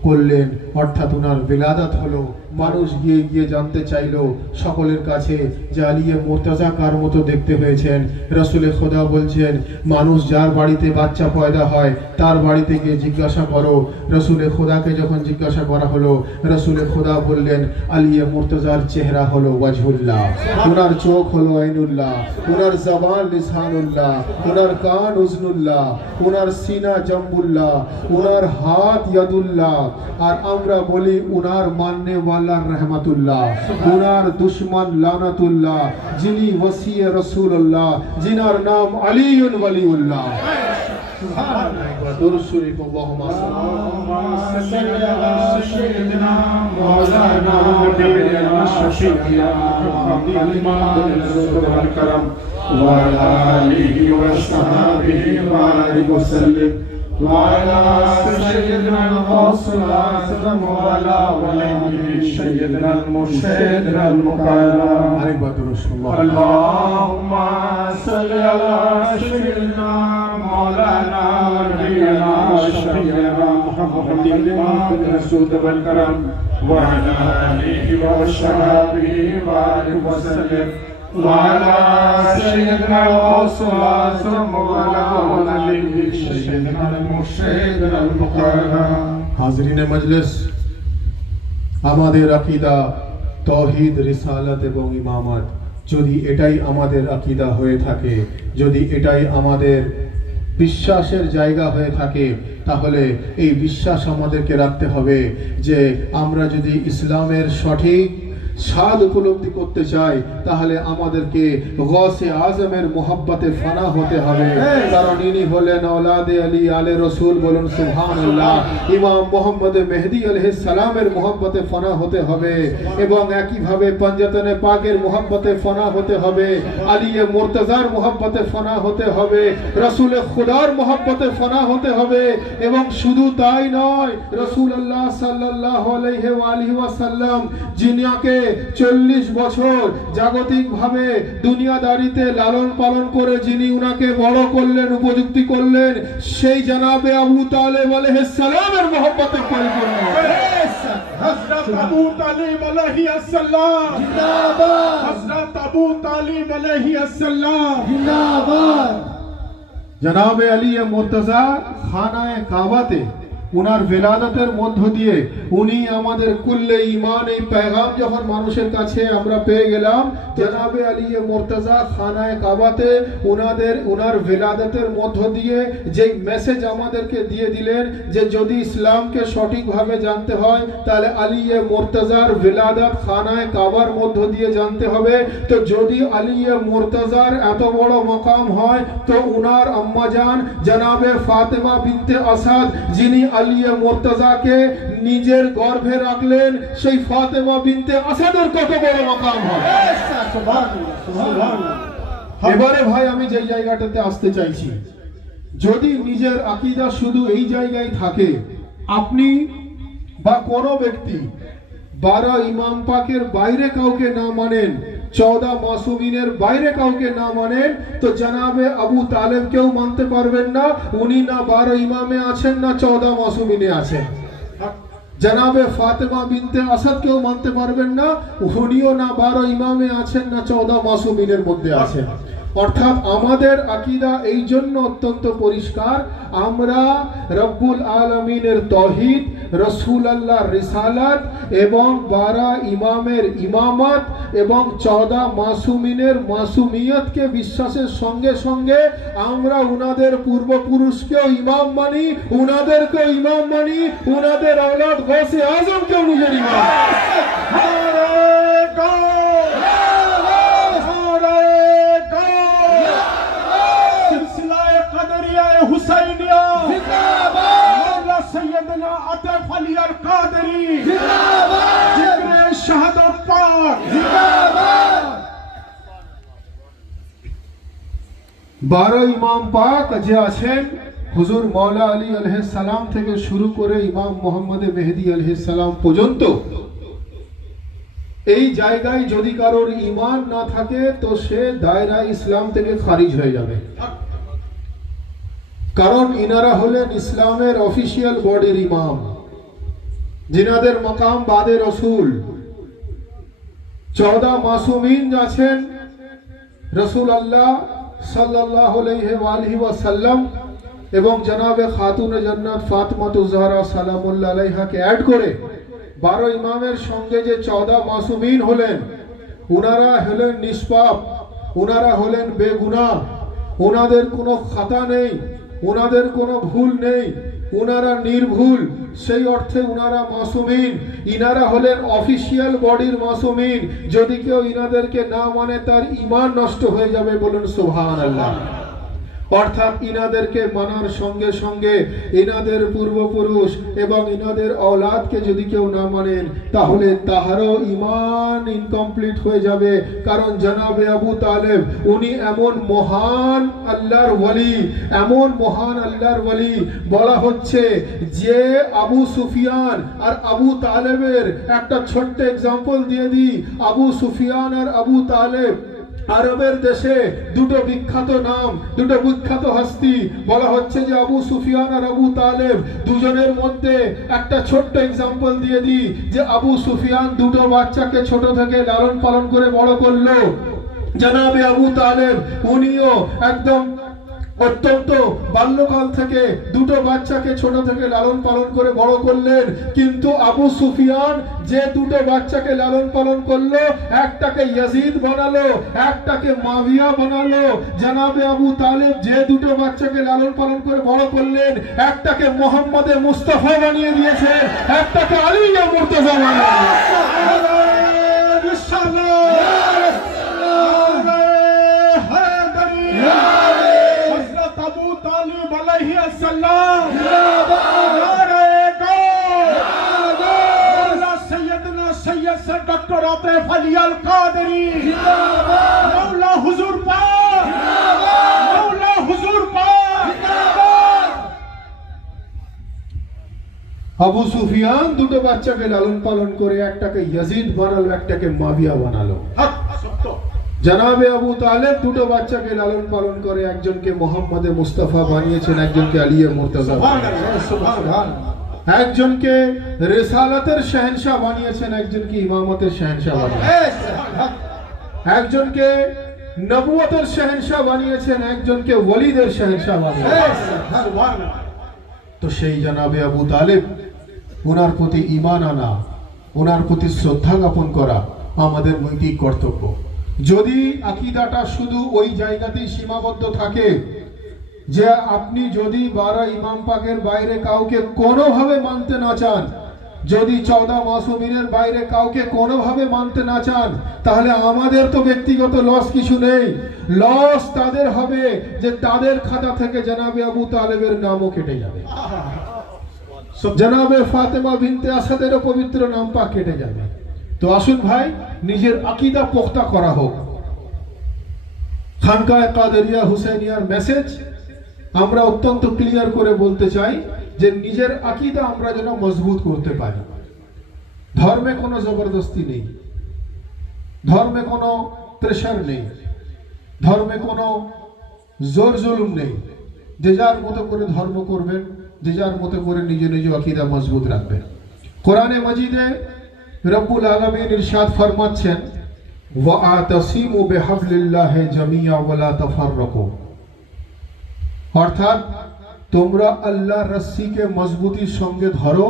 করলেন, অর্থাৎ উনার বিলাদত হলো। মানুষ গিয়ে গিয়ে জানতে চাইলো সকলের কাছে যে আলিয়ে মুর্তজা কার মতো দেখতে হয়েছেন। রাসূলে খোদা বলছেন, মানুষ যার বাড়িতে বাচ্চা পয়দা হয় তার বাড়িতে গিয়ে জিজ্ঞাসা করো। রাসূলে খোদাকে যখন জিজ্ঞাসা করা হলো, রাসূলে খোদা বললেন আলিয়ে মুর্তজার চেহারা হলো ওয়াজহুল্লাহ, উনার চোখ হলো আইনুল্লাহ, উনার জবান লিসানুল্লাহ, উনার কান উজনুল্লাহ, উনার সিনা জম্বুল্লাহ, উনার হাত ইয়াদুল্লাহ, আর আমরা বলি উনার মাননে ওয়ালা রহমাতুল্লাহ, উনার দুশমন লানাতুল্লাহ, যিনি ওসি রাসূলুল্লাহ, জিনার নাম আলীউল ওয়ালিউল্লাহ। সুবহানাল্লাহ। দুরূদ শরীফ আল্লাহুম্মা সাল্লি আলা সাইয়্যিদিনা মাওলানা নবিয়িনা শাফিঈনা মুহাম্মাদিন রাসূলুল কারীম ওয়া আলা আলিহি ওয়া সাহবিহি ওয়া আলিহি ওয়া সাল্লাম وعلى سيدنا الرسول صلى وعلى وليه سيدنا المرشد المكرم اللهم صل على سيدنا مولانا نبينا شفيعنا محمد رسول الكرم وعلى آله وصحبه وآله وسلم وعلى سيدنا الرسول صلى الله عليه سيدنا المرشد المكرم। হাজরিনে মজলিস, আমাদের আকীদা তাওহীদ, রিসালাত এবং ইমামত, যদি এটাই আমাদের আকীদা হয়ে থাকে, যদি এটাই আমাদের বিশ্বাসের জায়গা হয়ে থাকে, তাহলে এই বিশ্বাস আমাদেরকে রাখতে হবে যে আমরা যদি ইসলামের সঠিক স্বাদ উপলব্ধি করতে চাই, তাহলে আমাদেরকে গৌসে আজমের মোহাব্বতে ফানা হতে হবে। কারণ ইনি হলেন औलादे আলী আলে রসুল, বলুন সুবহানাল্লাহ। ইমাম মোহাম্মদ মেহেদী আলাইহিস সালামের মোহাব্বতে ফানা হতে হবে, এবং একইভাবে পঞ্জতনে পাকের মোহাব্বতে ফানা হতে হবে, আলী মুর্তজার মোহাব্বতে ফানা হতে হবে, রসুল খুদার মোহাব্বতে ফানা হতে হবে। এবং শুধু তাই নয়, রাসূলুল্লাহ সাল্লাল্লাহু আলাইহি ওয়া আলিহি ওয়াসাল্লাম যিনিকে 40 বছর জাগতিকভাবে দুনিয়াদারিতে লালন পালন করে যিনি উনাকে বড় করলেন, উপযুক্তি করলেন, সেই জনাবে আবু তালেব আলাইহিস সালামের মহব্বতে পরিপূর্ণ। হযরত আবু তালিব আলাইহিস সালাম জিন্দাবাদ, হযরত আবু তালিব আলাইহিস সালাম জিন্দাবাদ। জনাবে আলী মুর্তজা খানায়ে কাবাতে উনার ভেলাদতের মধ্য দিয়ে উনি আমাদের কুল্লে ঈমান, এই পেগাম যখন মানুষের কাছে আমরা পেয়ে গেলাম, জনাবে আলী মুর্তজা খানায়ে কাবাতে উনার ভেলাদতের মধ্য দিয়ে যে মেসেজ আমাদেরকে দিয়ে দিলেন যে যদি ইসলামকে সঠিকভাবে জানতে হয় তাহলে আলী মুর্তজার ভেলাদত খানায়ে কাবার মধ্য দিয়ে জানতে হবে। তো যদি আলী মুর্তজার এত বড় মাকাম হয়, তো উনার আম্মাজান জনাবে ফাতেমা বিনতে আসাদ, যিনি আলী মুর্তজাকে নিজের গর্ভে রাখলেন, সেই ফাতেমা বিনতে আসাদের কত বড় মাকাম হয়। এবারে ভাই আমি যে জায়গাটাতে আসতে চাইছি, যদি নিজের আকীদা শুধু এই জায়গায় থাকে, আপনি বা কোনো ব্যক্তি 12 ইমাম পাকের বাইরে কাউকে না মানেন, 14 মাসুমিনের বাইরে কাউকে না মানেন, তো জনাবে আবু তালেব কেউ মানতে পারবেন না। উনি না 12 ইমামে আছেন, না 14 মাসুমিনে আছেন। জনাবে ফাতেমা বিনতে আসাদ কেউ মানতে পারবেন না, উনিও না 12 ইমামে আছেন, না 14 মাসুমিনের মধ্যে আছেন। অর্থাৎ আমাদের আকীদা এই জন্য অত্যন্ত পরিষ্কার, আমরা রব্বুল আলামিনের তাওহীদ, রাসূলুল্লাহর রিসালাত এবং 12 ইমামের ইমামত এবং 14 মাসুমিনের মাসুমিয়তকে বিশ্বাসের সঙ্গে সঙ্গে আমরা উনাদের পূর্বপুরুষকেও ইমাম মানি, উনাদেরকেও ইমাম মানি, উনাদের औलाद গৌসে আজমকেও নিজের ইমাম। हुसैनिया जिंदाबाद, मौला सैयदना अतफ अली अल कादरी जिंदाबाद, जिक्र शहादत पाक जिंदाबाद। 12 ইমাম পাক যে আছেন, হুজুর মৌলা আলী আলাইহিস সালাম থেকে শুরু করে ইমাম মোহাম্মদ মেহেদী আলাইহিস সালাম পর্যন্ত, এই জায়গায় যদি কারোর ঈমান না থাকে তো সে দায়রা ইসলাম থেকে খারিজ হয়ে যাবে। কারণ ইনারা হলেন ইসলামের অফিসিয়াল বডির ইমাম, जिनाদের মাকাম বাদে রসুল। 14 মাসুমিন আছেন, রাসূলুল্লাহ সাল্লাল্লাহু আলাইহি ওয়াসাল্লাম এবং জনাবে খাতুনে জান্নাত ফাতেমাতুজ জাহরা সালামুল্লাহ আলাইহাকে অ্যাড করে 12 ইমামের সঙ্গে যে 14 মাসুমিন হলেন, উনারা হলেন নিষ্পাপ, উনারা হলেন বেগুনাহ, উনাদের কোনো খাতা নেই, উনাদের কোনো ভুল নেই, উনারা নির্ভুল, সেই অর্থে উনারা মাসুমিন। ইনারা হলেন অফিসিয়াল বডির মাসুমিন। যদি কেউ ইনাদেরকে না মানে তার ঈমান নষ্ট হয়ে যাবে, বলুন সুবহানাল্লাহ। অর্থাৎ ইনাদেরকে মানার সঙ্গে সঙ্গে ইনাদের পূর্বপুরুষ এবং ইনাদের औलादকে যদি কেউ না মানেন, তাহলে তাহারও ঈমান ইনকমপ্লিট হয়ে যাবে। কারণ জনাবে আবু তালেব উনি এমন মহান আল্লাহর ওয়ালি, এমন মহান আল্লাহর ওয়ালি, বলা হচ্ছে যে আবু সুফিয়ান আর আবু তালেবের একটা ছোট্ট এক্সাম্পল দিয়ে দিই। আবু সুফিয়ান আর আবু তালেব আরবের দেশে দুটো বিখ্যাত নাম, দুটো বিখ্যাত হস্তি। বলা হচ্ছে যে আবু সুফিয়ান আর আবু তালেব দুজনের মধ্যে একটা ছোট্ট এক্সাম্পল দিয়ে দিই যে আবু সুফিয়ান দুটো বাচ্চাকে ছোট থেকে লালন পালন করে বড় করলো। জনাবে আবু তালেব উনিও একদম অত্যন্ত বাল্যকাল থেকে দুটো বাচ্চাকে ছোট থেকে লালন পালন করে বড় করলেন, কিন্তু আবু সুফিয়ান যে দুটো বাচ্চাকে লালন পালন করলো, একটাকে ইয়াজিদ বানালো, একটাকে মাবিয়া বানালো। জনাবে আবু তালেব যে দুটো বাচ্চাকে লালন পালন করে বড় করলেন, একটাকে মোহাম্মদে মুস্তাফা বানিয়ে দিয়েছেন, একটাকে আলী মুর্তজা বানিয়ে डॉक्टर आतिफ अली अल कादरी मौला हुजूर पाक मौला हुजूर पाक। আবু সুফিয়ান দুটো বাচ্চাকে লালন পালন করে একটাকে ইয়াজিদ বানালো, একটাকে মাবিয়া বানালো। জনাবে আবু তালেব দুটো বাচ্চাকে লালন পালন করে একজনকে মোহাম্মদে মুস্তাফা বানিয়েছেন, একজনকে আলী মুর্তজা বানিয়েছেন, একজনকে রিসালাতের শাহেনশাহ বানিয়েছেন, একজনকে ইমামতের শাহেনশাহ বানিয়েছেন, একজনকে নবুয়তের শাহেনশাহ বানিয়েছেন, একজনকে ওয়ালিদের শাহেনশাহ বানিয়েছেন। তো সেই জনাবে আবু তালেব, ওনার প্রতি ঈমান আনা, ওনার প্রতি শ্রদ্ধা জ্ঞাপন করা আমাদের নৈতিক কর্তব্য। যদি আকীদাটা শুধু ওই জায়গাতেই সীমাবদ্ধ থাকে যে আপনি যদি 12 ইমাম পাকের বাইরে কাউকে কোনোভাবে মানতে না চান, যদি 14 মাসুমিনের বাইরে কাউকে কোনোভাবে মানতে না চান, তাহলে আমাদের তো ব্যক্তিগত লস কিছু নেই। লস তাদের হবে যে তাদের খাতা থেকে জনাবে আবু তালেবের নামও কেটে যাবে, জনাবে ফাতেমা বিনতে আসাদেরও পবিত্র নাম পাক কেটে যাবে। তো আসুন ভাই, নিজের আকীদা পোক্তা করা হোক। খানকায়ে কাদেরিয়া হুসাইনিয়ার মেসেজ আমরা অত্যন্ত ক্লিয়ার করে বলতে চাই যে নিজের আকীদা আমরা যেন মজবুত করতে পারি। ধর্মে কোনো জবরদস্তি নেই, ধর্মে কোনো প্রেশার নেই, ধর্মে কোনো জোর জুলুম নেই। যে যার মতো করে ধর্ম করবেন, যে যার মতো করে নিজ নিজ আকীদা মজবুত রাখবেন। কোরআনে মাজিদে রব্বুল আলামিন ইরশাদ ফরমাচ্ছেন, ওয়াতাসিমু বিহাবলিল্লাহি জামিয়া ওয়ালা তাফাররাকু, অর্থাৎ তোমরা আল্লাহর রস্সিকে মজবুতির সঙ্গে ধরো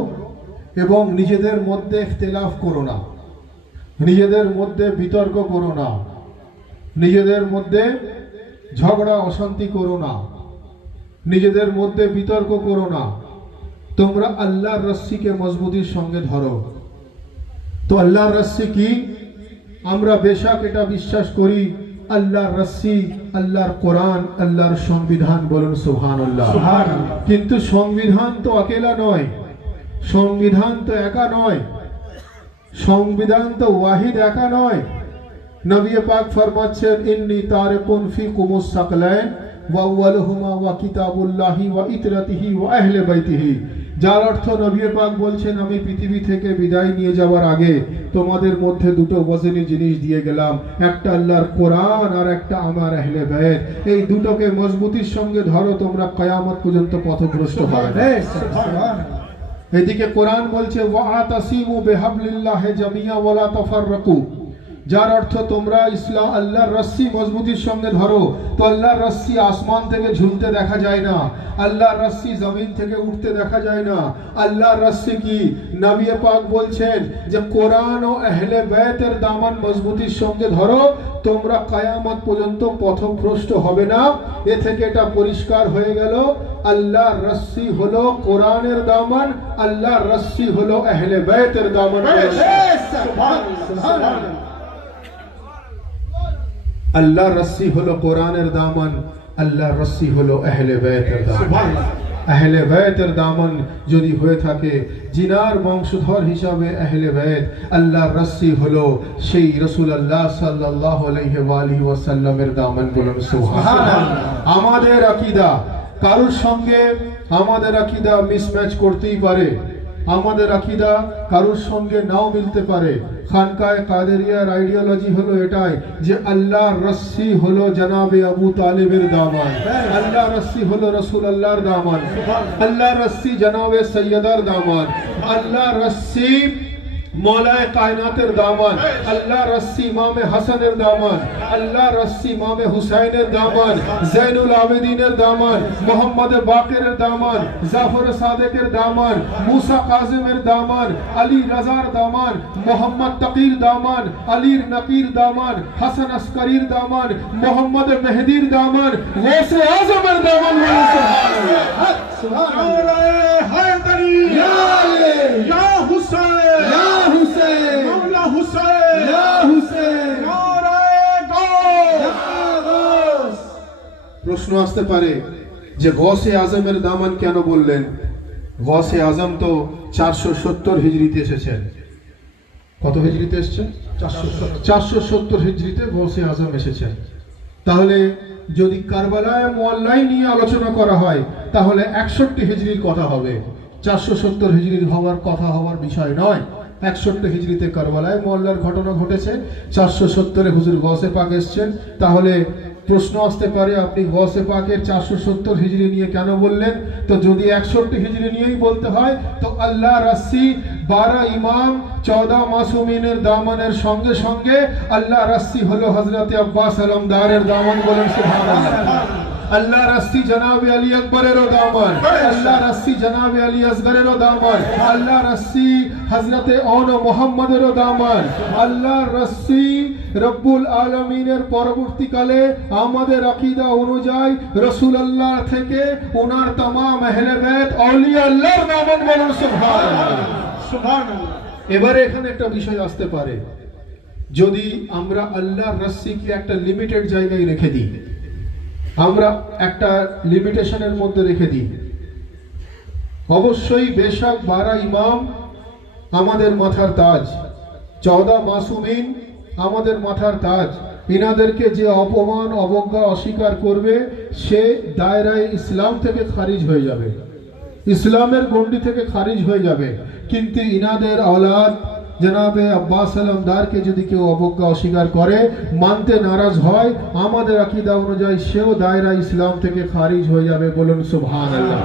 এবং নিজেদের মধ্যে ইখতিলাফ করো না, নিজেদের মধ্যে বিতর্ক করো না, নিজেদের মধ্যে ঝগড়া অশান্তি করো না, নিজেদের মধ্যে বিতর্ক করো না, তোমরা আল্লাহর রস্সিকে মজবুতির সঙ্গে ধরো। তো আল্লাহর রস্সি কি? আমরা বেশক এটা বিশ্বাস করি আল্লাহর রস্সি আল্লাহর কোরআন, আল্লাহর সংবিধান। বলুন সুবহানাল্লাহ। কিন্তু সংবিধান তো একেলা নয়, সংবিধান তো একা নয়, সংবিধান তো ওয়াহিদ একা নয়। নবী পাক ফরমাচ্ছেন, ইন্নী তারিকুন ফিকুমুস সাকলাইন ওয়া আউয়ালুহুমা ওয়া কিতাবুল্লাহি ওয়া ইতরাতিহি ওয়া আহলে বাইতিহি। যার অর্থ নবী পাক বলছেন, আমি পৃথিবী থেকে বিদায় নিয়ে যাওয়ার আগে তোমাদের মধ্যে দুটো ওয়াজনী জিনিস দিয়ে গেলাম, একটা আল্লাহর কোরআন আর একটা আমার আহলে বাইত। এই দুটোকে মজবুতির সঙ্গে ধরো, তোমরা কিয়ামত পর্যন্ত পথভ্রষ্ট হবে না। এদিকে কোরআন বলছে, ওয়াতাসিমু বিহাবলিল্লাহি জামিয়া ওয়ালা তাফাররাকু, যার অর্থ তোমরা ইসলাম আল্লাহর রস্সি মজবুতির সঙ্গে ধরো। তো আল্লাহর রস্সি আসমান থেকে ঝুলতে দেখা যায় না, আল্লাহর রস্সি জমিন থেকে উঠতে দেখা যায় না। আল্লাহর রস্সি কি? নবী পাক বলছেন যে কোরআন ও আহলে বাইতের দামান মজবুতির সঙ্গে ধরো, তোমরা কিয়ামত পর্যন্ত পথভ্রষ্ট হবে না। এ থেকে এটা পরিষ্কার হয়ে গেল, আল্লাহর রস্সি হলো কোরআনের দামান, আল্লাহর রস্সি হলো আহলে বাইতের দামান। আল্লাহর রস্সি হলো কোরআনের দামান, আল্লাহর রস্সি হলো আহলে বাইতের দামান। আহলে বাইতের দামান যদি হয়ে থাকে, জিনার বংশধর হিসাবে আহলে বাইত, আল্লাহর রস্সি হলো সেই রাসূলুল্লাহ সাল্লাল্লাহু আলাইহি ওয়া আলিহি ওয়াসাল্লামের দামান। বলুন সুবহানাল্লাহ। আমাদের আকীদা কারোর সঙ্গে আমাদের আকীদা মিসম্যাচ করতেই পারে, আমাদের আকীদা কারোর সঙ্গে নাও মিলতে পারে। খানকায়ে কাদেরিয়ার আইডিওলজি হলো এটাই যে আল্লাহর রস্সি হলো জনাবে আবু তালেবের দামান, আল্লাহর রস্সি হলো রাসূলুল্লাহর দামান, আল্লাহর রস্সি জনাবে সৈয়দার দামান, আল্লাহর রস্সি মৌলায়ে কায়নাতের দামান, আল্লাহ রস্সি ইমামে হাসানের দামান, আল্লাহ রস্সি ইমামে হুসাইনের দামান, জৈনুল আবেদিনের দামান, মোহাম্মদ বাকিরের দামান, জাফর সাদেকের দামান, মুসা কাজিমের দামান, আলী রাজার দামান, মোহাম্মদ তাকির দামান, আলীর নকির দামান, হাসান আসকারির দামান, মোহাম্মদ মেহেদির দামান, গৌসে আজমের দামান। নারায়ে হায়দারি, ইয়া আলী, ইয়া হুসাইন, ইয়া হুসাইন, মাওলা হুসাইন, ইয়া হুসাইন, নারায়ে গাউস। প্রশ্ন আসতে পারে যে গৌসে আজমের দামান কেন বললেন? গৌসে আজম তো 470 হিজরিতে এসেছেন। কত হিজরিতে এসেছেন? 470 হিজরিতে গৌসে আজম এসেছেন। তাহলে যদি কারবালায় মুআল্লায় নিয়ে আলোচনা করা হয় তাহলে 61 হিজরির কথা হবে, 470 হিজরির হওয়ার বিষয় নয়। 61 হিজরিতে কারবালায় মুআল্লার ঘটনা ঘটেছে, 470 হুজুর গৌসে পাক এসেছেন। তাহলে প্রশ্ন আসতে পারে আপনি গৌসে পাকের 470 হিজরি নিয়ে কেন বললেন? তো যদি 61 হিজরি নিয়েই বলতে হয় তো আল্লাহ রস্সি 12 ইমাম 14 মাসুমিনের দামানের সঙ্গে সঙ্গে আল্লাহ রস্সি হলো হযরত আব্বাস আলমদারের দামান। বলেন সুবহানাল্লাহ। আল্লাহ রস্সি জনাবে আলী আকবরেরও দামান, আল্লাহ রস্সি জনাবে আলী আসগরেরও দামান, আল্লাহ রস্সি হযরতে ওন মুহাম্মদেরও দামান, আল্লাহ রস্সি রব্বুল আলামিনের পরবর্তীকালে আমাদের আকীদা অনুযায়ী রাসূলুল্লাহ থেকে ওনার तमाम আহলে বাইত আউলিয়া আল্লাহর দামান। বলুন সুবহানাল্লাহ, সুবহানাল্লাহ। এবারে এখানে একটা বিষয় আসতে পারে, যদি আমরা আল্লাহর রস্সিকে একটা লিমিটেড জায়গায় রেখে দিই, আমরা একটা লিমিটেশনের মধ্যে রেখে দিই, অবশ্যই বেশক 12 ইমাম আমাদের মাথার তাজ, 14 মাসুমিন আমাদের মাথার তাজ। ইনাদেরকে যে অপমান অবজ্ঞা অস্বীকার করবে সে দায়রায়ে ইসলাম থেকে খারিজ হয়ে যাবে, ইসলামের গণ্ডি থেকে খারিজ হয়ে যাবে। কিন্তু ইনাদের औलाद জনাবে আব্বাস আলমদারকে যদি কেউ অবজ্ঞা অস্বীকার করে, মানতে নারাজ হয়, আমাদের আকীদা অনুযায়ী সেও দায়রা ইসলাম থেকে খারিজ হয়ে যাবে। বলুন সুবহানাল্লাহ।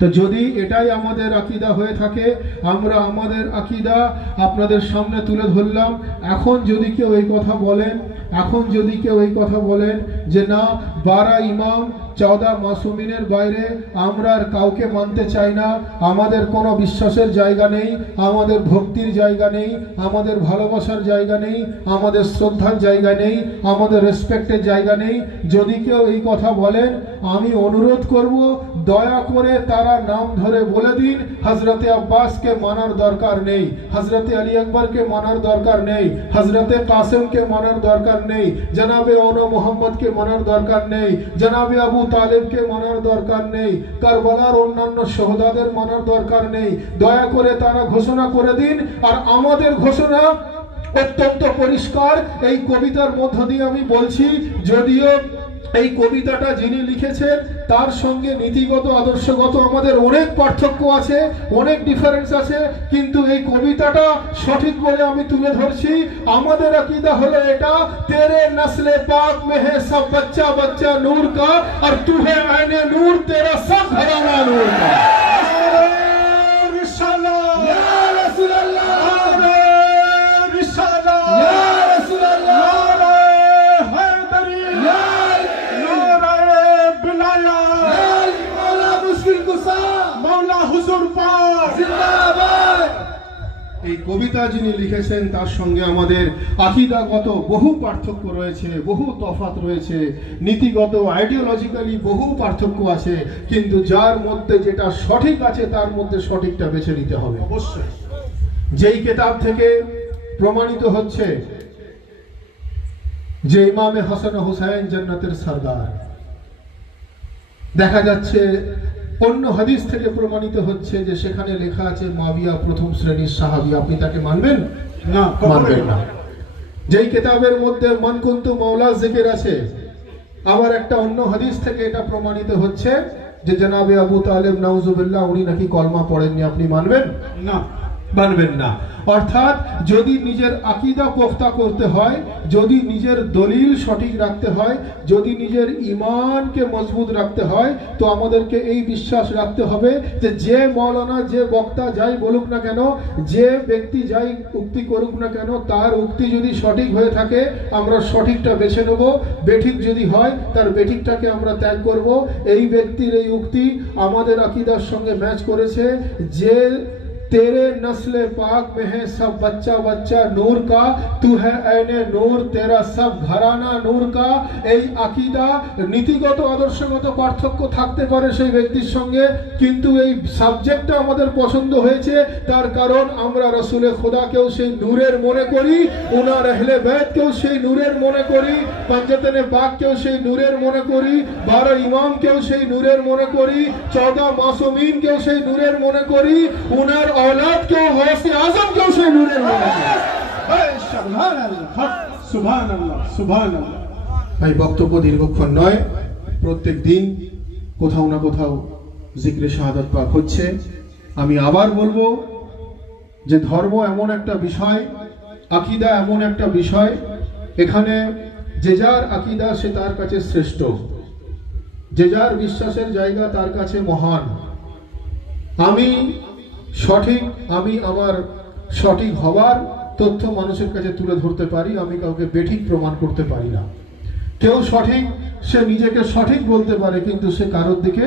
তো যদি এটাই আমাদের আকীদা হয়ে থাকে, আমরা আমাদের আকীদা আপনাদের সামনে তুলে ধরলাম। এখন যদি কেউ এই কথা বলেন যে না 12 ইমাম 14 মাসুমিনের বাইরে আমরা আর কাউকে মানতে চাই না, আমাদের কোনো বিশ্বাসের জায়গা নেই, আমাদের ভক্তির জায়গা নেই, আমাদের ভালোবাসার জায়গা নেই, আমাদের শ্রদ্ধার জায়গা নেই, আমাদের রেসপেক্টের জায়গা নেই, যদি কেউ এই কথা বলেন আমি অনুরোধ করব দয়া করে তারা নাম ধরে বলে দিন হযরতে আব্বাসকে মানার দরকার নেই, হযরতে আলী আকবরকে মানার দরকার নেই, হযরতে কাসেমকে মানার দরকার নেই, জনাবে ওন মুহাম্মদকে মানার দরকার নেই, জনাবে আবু তালেবকে মানার দরকার নেই, কারবালার অন্যান্য শহীদদের মানার দরকার নেই। দয়া করে তারা ঘোষণা করে দিন। আর আমাদের ঘোষণা অত্যন্ত পরিষ্কার, এই কবিতার মধ্য দিয়ে আমি বলছি, যদিও এই কবিতাটা যিনি লিখেছেন তার সঙ্গে নীতিগত আদর্শগত আমাদের অনেক পার্থক্য আছে, অনেক ডিফারেন্স আছে, কিন্তু এই কবিতাটা সঠিক বলে আমি তুলে ধরছি। আমাদের আকীদা হলো এটা, তেরে নসলে পাক মে হে সব বচ্চা বচ্চা নূর কা, আর তু হে আইনে নূর, তেরা সব ঘরানা নূর কা। রিসালাত, ইয়া রাসূলুল্লাহ, রিসালাত, ইয়া রাসূলুল্লাহ, নারায়ে হায়দারি, নারায়ে বিলায়াত, মাওলা মুশকিল কুসা, মাওলা হুজুর পাক জিন্দাবাদ। এই কবিতা যিনি লিখেছেন তার সঙ্গে আমাদের আকীদাগত বহু পার্থক্য রয়েছে, বহু তফাৎ রয়েছে, নীতিগত আইডিওলজিক্যালি বহু পার্থক্য আছে, কিন্তু যার মধ্যে যেটা সঠিক আছে তার মধ্যে সঠিকটা বেছে নিতে হবে। অবশ্যই যেই কিতাব থেকে প্রমাণিত হচ্ছে যে ইমামে হাসান ও হুসাইন জান্নাতের সরদার, দেখা যাচ্ছে অন্য হাদিস থেকে প্রমাণিত হচ্ছে যে সেখানে লেখা আছে মাবিয়া প্রথম শ্রেণীর সাহাবী, আপনি তাকে মানবেন না, মানবেন না। যেই কিতাবের মধ্যে মান কুনতু মাওলা জিকির আছে, আবার একটা অন্য হাদিস থেকে এটা প্রমাণিত হচ্ছে যে জনাবে আবু তালেব নাউজুবিল্লাহ উনি নাকি কলমা পড়েননি, আপনি মানবেন? না। বানবেন না। অর্থাৎ যদি নিজের আকীদা পোক্তা করতে হয়, যদি নিজের দলিল সঠিক রাখতে হয়, যদি নিজের ঈমানকে মজবুত রাখতে হয়, তো আমাদেরকে এই বিশ্বাস রাখতে হবে যে মৌলানা, যে বক্তা যাই বলুক না কেন, যে ব্যক্তি যাই উক্তি করুক না কেন, তার উক্তি যদি সঠিক হয়ে থাকে আমরা সঠিকটা বেছে নেব, বেঠিক যদি হয় তার বেঠিকটাকে আমরা ত্যাগ করব। এই ব্যক্তির এই উক্তি আমাদের আকীদার সঙ্গে ম্যাচ করেছে যে तेरे नस्ल पाक में है सब बच्चा बच्चा नूर का, तू है ऐने नूर, तेरा सब घराना नूर का। এই আকীদা নীতিগত আদর্শগত পার্থক্য থাকতে পারে সেই ব্যক্তির সঙ্গে, কিন্তু এই সাবজেক্টটা আমাদের পছন্দ হয়েছে। তার কারণ আমরা রাসূলে খোদাকেও সেই নূরের মনে করি, ওনার আহলে বাইতকেও সেই নূরের মনে করি, পাঞ্জাতনে পাককেও সেই নূরের মনে করি, 12 ইমামকেও সেই নূরের মনে করি, 14 মাসুমিনকেও সেই নূরের মনে করি, ওনার औलाद क्यों गौसे आजम क्यों से नूरे सुभान अल्लाह, सुभान अल्लाह, सुभान अल्लाह। ভাই বক্তব্য দীর্ঘক্ষণ নয়, প্রত্যেক দিন কোথাও না কোথাও জিক্রে শাহাদাত পাক হচ্ছে। আমি আবার বলবো যে ধর্ম এমন একটা বিষয়, আকীদা এমন একটা বিষয়, এখানে যে যার আকীদা সে তার কাছে শ্রেষ্ঠ, যে যার বিশ্বাসের জায়গা তার কাছে মহান। আমি সঠিক, আমি আমার সঠিক হওয়ার তথ্য মানুষের কাছে তুলে ধরতে পারি, আমি কাউকে বেঠিক প্রমাণ করতে পারি না। কেউ সঠিক, সে নিজেকে সঠিক বলতে পারে, কিন্তু সে কারোর দিকে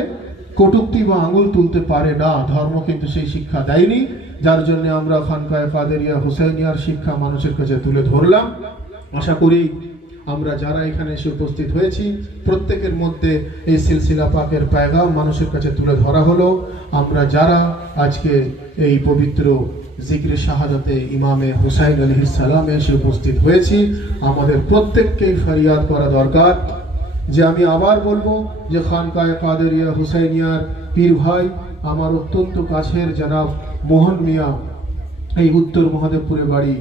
কটূক্তি বা আঙুল তুলতে পারে না। ধর্ম কিন্তু সেই শিক্ষা দেয়নি, যার জন্য আমরা খানকায়ে কাদেরিয়া হুসাইনিয়ার শিক্ষা মানুষের কাছে তুলে ধরলাম। আশা করি আমরা যারা এখানে এসে উপস্থিত হয়েছি প্রত্যেকের মধ্যে এই সিলসিলা পাকের পেগাম মানুষের কাছে তুলে ধরা হলো। আমরা যারা আজকে এই পবিত্র জিক্রে শাহাদাতে ইমামে হুসাইন আলাইহিস সালামে এসে উপস্থিত হয়েছি, আমাদের প্রত্যেককেই ফরিয়াদ করা দরকার যে, আমি আবার বলবো যে খানকায়ে কাদেরিয়া হুসাইনিয়ার পীর ভাই আমার অত্যন্ত কাছের জনাব মোহন মিয়া, এই উত্তর মহাদেবপুরে বাড়ি,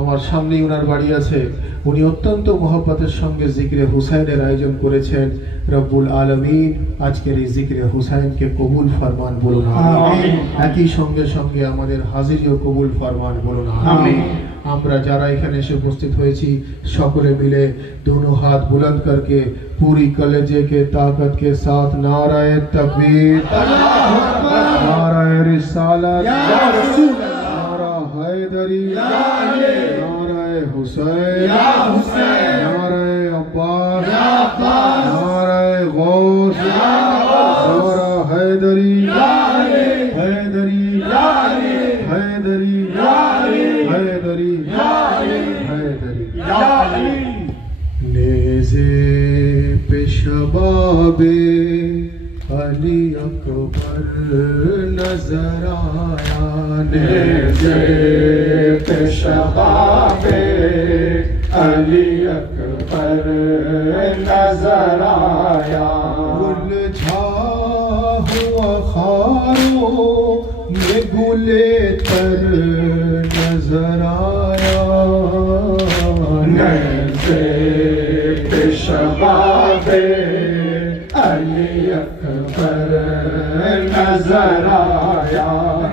আমার সামনেই ওনার বাড়ি আছে, উনি অত্যন্ত মহব্বতের সঙ্গে জিক্রে হুসাইনের আয়োজন করেছেন। রব্বুল আলামিন আজকের এই জিক্রে হুসাইনকে কবুল ফরমান, বলুন আমিন। একই সঙ্গে সঙ্গে আমাদের হাজিরিও কবুল ফরমান, বলুন আমিন। আমরা যারা এখানে এসে উপস্থিত হয়েছি সকলে মিলে दोनों हाथ बुलंद करके पूरी कलेजे के ताकत के साथ नाराए तकबीर, नाराए रिसालत, नारा हैदरी, नाराए हुसैन, नाराए अब्बास, नाराए गौस, नारा हैदरी, हैदरी, हैदरी, हैदरी, हैदरी। नेज़े पे शबाबे अली अकबर नजर आया, नेज़े पे शबाबे अली अकबर नजर आया, उलझा हुआ खारों में गुले तर नजर आया, नेज़े पे शबाबे अली अकबर नजर आया,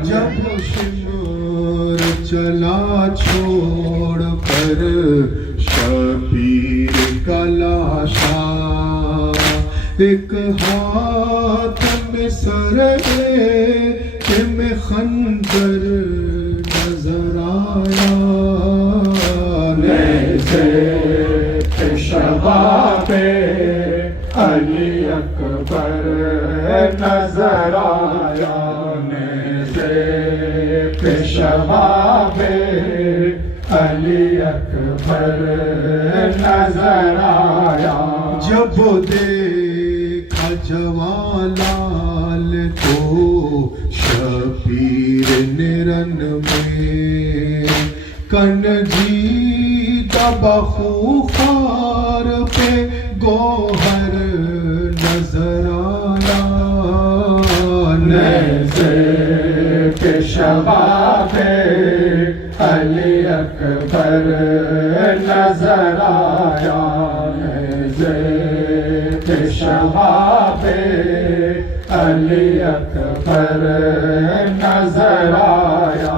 जब शिमर चला छोड़ कर शबीर का लाशा, एक हाथ में सर में खंजर नजर आया, नेज़े पे शबाबे अली अकबर नजर आया, नेज़े पे शबाबे अली अकबर नजर आया, जब देखा जवान लाल को शबीर निरन में, कनजी दबा खूंखार पे गोहर नजर आया, नेज़े पे शबाबे अली अकबर नजर आया, नेज़े पे शबाबे अली अकबर नजर आया,